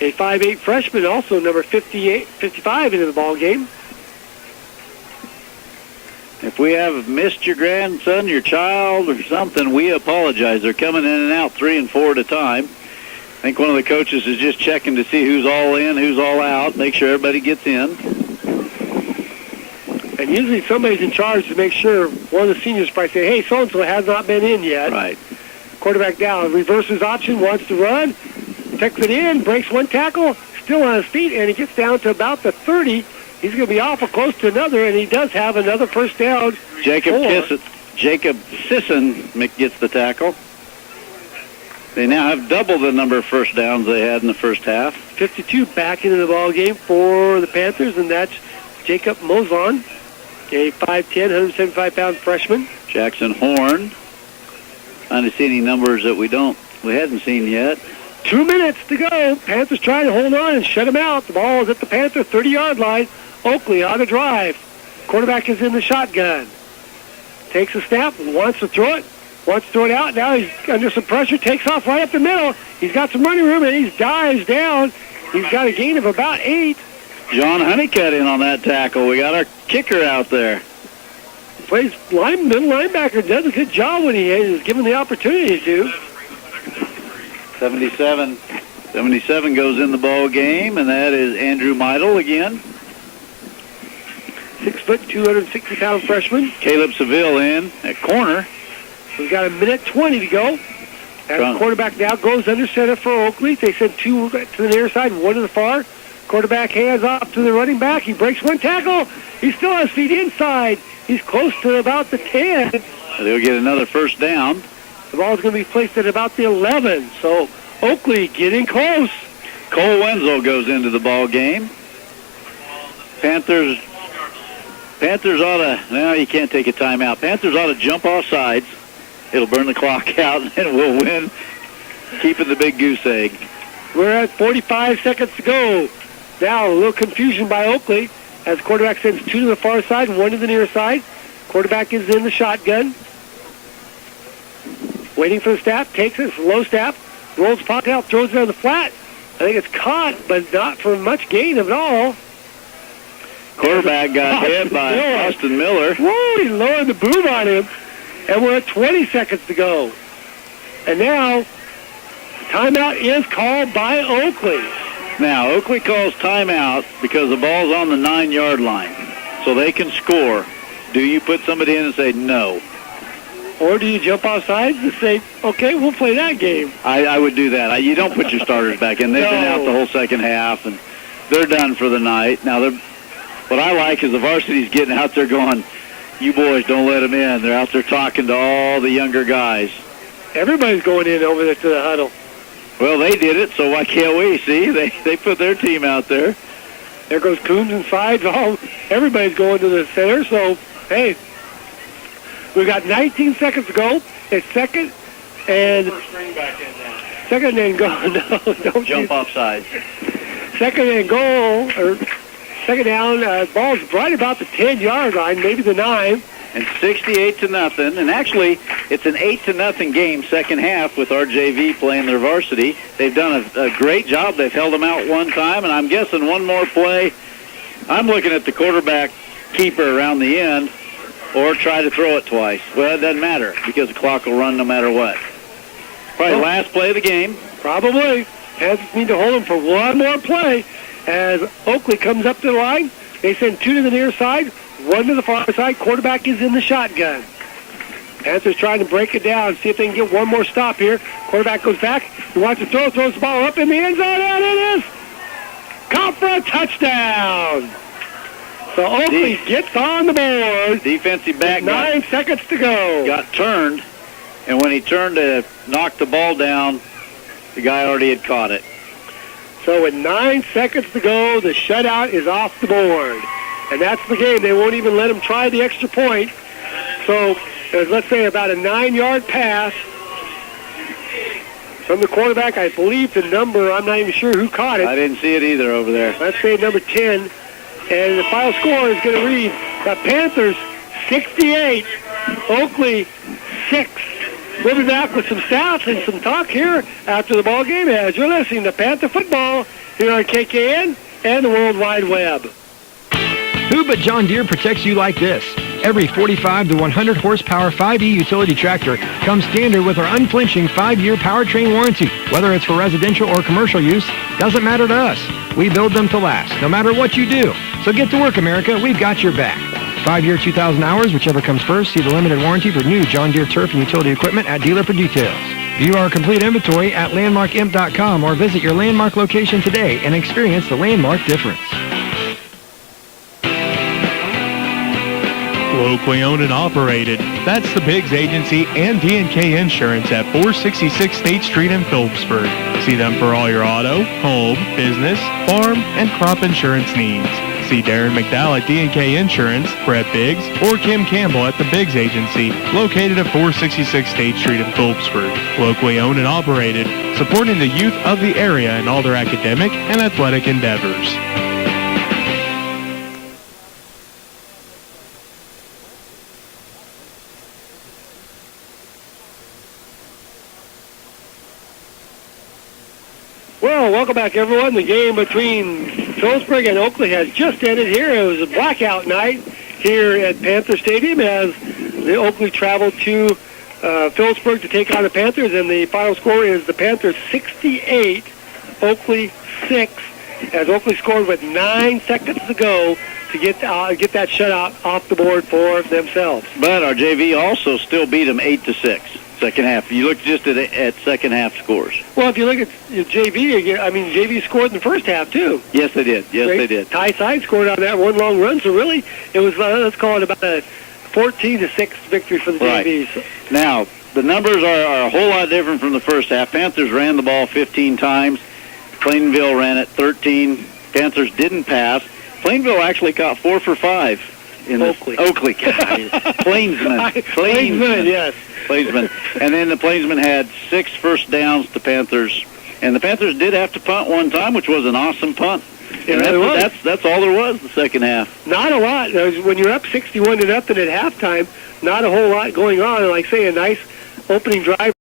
a 5'8 freshman, also number 55 into the ball game. If we have missed your grandson, your child, or something, we apologize. They're coming in and out 3 and 4 at a time. I think one of the coaches is just checking to see who's all in, who's all out, make sure everybody gets in. And usually somebody's in charge to make sure. One of the seniors probably say, hey, so-and-so has not been in yet. Right. Quarterback down, reverses option, wants to run, takes it in, breaks one tackle, still on his feet, and he gets down to about the 30. He's going to be awful close to another, and he does have another first down. Jacob Sisson gets the tackle. They now have double the number of first downs they had in the first half. 52 back into the ball game for the Panthers, and that's Jacob Mozon, a 5'10", 175-pound freshman. Jackson Horn. Trying to see any numbers that we hadn't seen yet. 2 minutes to go. Panthers trying to hold on and shut him out. The ball is at the Panther 30-yard line. Oakley on the drive. Quarterback is in the shotgun. Takes a snap, wants to throw it out. Now he's under some pressure, takes off right up the middle. He's got some running room, and he dives down. He's got a gain of about 8. John Honeycutt in on that tackle. We got our kicker out there. Plays middle linebacker, does a good job when he is given the opportunity to. 77 goes in the ball game, and that is Andrew Meidel again. 6 foot, 260-pound freshman. Caleb Seville in at corner. We've got a minute 20 to go. And the quarterback now goes under center for Oakley. They send 2 to the near side, 1 to the far. Quarterback hands off to the running back. He breaks one tackle. He's still on his feet inside. He's close to about the 10. They'll get another first down. The ball's going to be placed at about the 11. So Oakley getting close. Cole Wenzel goes into the ball game. Panthers ought to, no, you can't take a timeout. Panthers ought to jump off sides. It'll burn the clock out, and we'll win, keeping the big goose egg. We're at 45 seconds to go. Now a little confusion by Oakley as quarterback sends 2 to the far side, 1 to the near side. Quarterback is in the shotgun. Waiting for the snap, takes it, low snap, rolls the pocket out, throws it on the flat. I think it's caught, but not for much gain at all. Quarterback got hit by Austin Miller. Woo, he lowered the boom on him. And we're at 20 seconds to go. And now, timeout is called by Oakley. Now, Oakley calls timeout because the ball's on the 9-yard line. So they can score. Do you put somebody in and say no? Or do you jump off sides and say, okay, we'll play that game? I would do that. You don't put your starters back in. They've been out the whole second half, and they're done for the night. Now, what I like is the varsity's getting out there going, you boys don't let them in. They're out there talking to all the younger guys. Everybody's going in over there to the huddle. Well, they did it, so why can't we? See, they put their team out there. There goes Coombs inside. Everybody's going to the center. So, hey, we've got 19 seconds to go. It's second and goal. No, don't Jump offside. Second and goal, or second down. Ball's right about the 10-yard line, maybe the 9. And 68-0. And actually, it's an 8-0 game second half with our JV playing their varsity. They've done a great job. They've held them out one time, and I'm guessing one more play. I'm looking at the quarterback keeper around the end, or try to throw it twice. Well, it doesn't matter because the clock will run no matter what. Probably last play of the game. Probably. Panthers need to hold them for one more play as Oakley comes up to the line. They send 2 to the near side, 1 to the far side. Quarterback is in the shotgun. Panthers trying to break it down, see if they can get one more stop here. Quarterback goes back. He wants to throws the ball up in the end zone, and it is caught for a touchdown. So Oakley gets on the board. Defensive back. 9 seconds to go. Got turned, and when he turned to knock the ball down, the guy already had caught it. So with 9 seconds to go, the shutout is off the board. And that's the game. They won't even let him try the extra point. So there's, let's say, about a 9-yard pass from the quarterback. I believe the number, I'm not even sure who caught it. I didn't see it either over there. Let's say number 10. And the final score is going to read the Panthers 68, Oakley 6. We'll be back with some stats and some talk here after the ball game as you're listening to Panther Football here on KKN and the World Wide Web. Who but John Deere protects you like this? Every 45 to 100 horsepower 5E utility tractor comes standard with our unflinching 5-year powertrain warranty. Whether it's for residential or commercial use, doesn't matter to us. We build them to last, no matter what you do. So get to work, America. We've got your back. 5-year, 2,000 hours, whichever comes first. See the limited warranty for new John Deere turf and utility equipment at dealer for details. View our complete inventory at landmarkimp.com or visit your Landmark location today and experience the Landmark difference. Locally owned and operated. That's the Biggs Agency and D&K Insurance at 466 State Street in Phillipsburg. See them for all your auto, home, business, farm, and crop insurance needs. See Darren McDowell at D&K Insurance, Brett Biggs, or Kim Campbell at the Biggs Agency, located at 466 State Street in Phillipsburg. Locally owned and operated, supporting the youth of the area in all their academic and athletic endeavors. Well, welcome back, everyone. The game between Phillipsburg and Oakley has just ended here. It was a blackout night here at Panther Stadium as the Oakley traveled to Phillipsburg to take on the Panthers, and the final score is the Panthers 68, Oakley 6, as Oakley scored with 9 seconds to go to get that shutout off the board for themselves. But our JV also still beat them 8-6. Second half. You look just at second half scores. Well, if you look at JV, I mean, JV scored in the first half, too. Yes, they did. Yes, they did. Ty Side scored on that one long run, so really, it was, let's call it about a 14-6 victory for the JVs. Now, the numbers are a whole lot different from the first half. Panthers ran the ball 15 times. Plainville ran it 13. Panthers didn't pass. Plainville actually caught 4 for 5 in Oakley. Oakley. Plainsmen, yes. Plainsmen. And then the Plainsmen had 6 first downs to Panthers. And the Panthers did have to punt one time, which was an awesome punt. And that's all there was the second half. Not a lot. When you're up 61-0 at halftime, not a whole lot going on. And like I say, a nice opening drive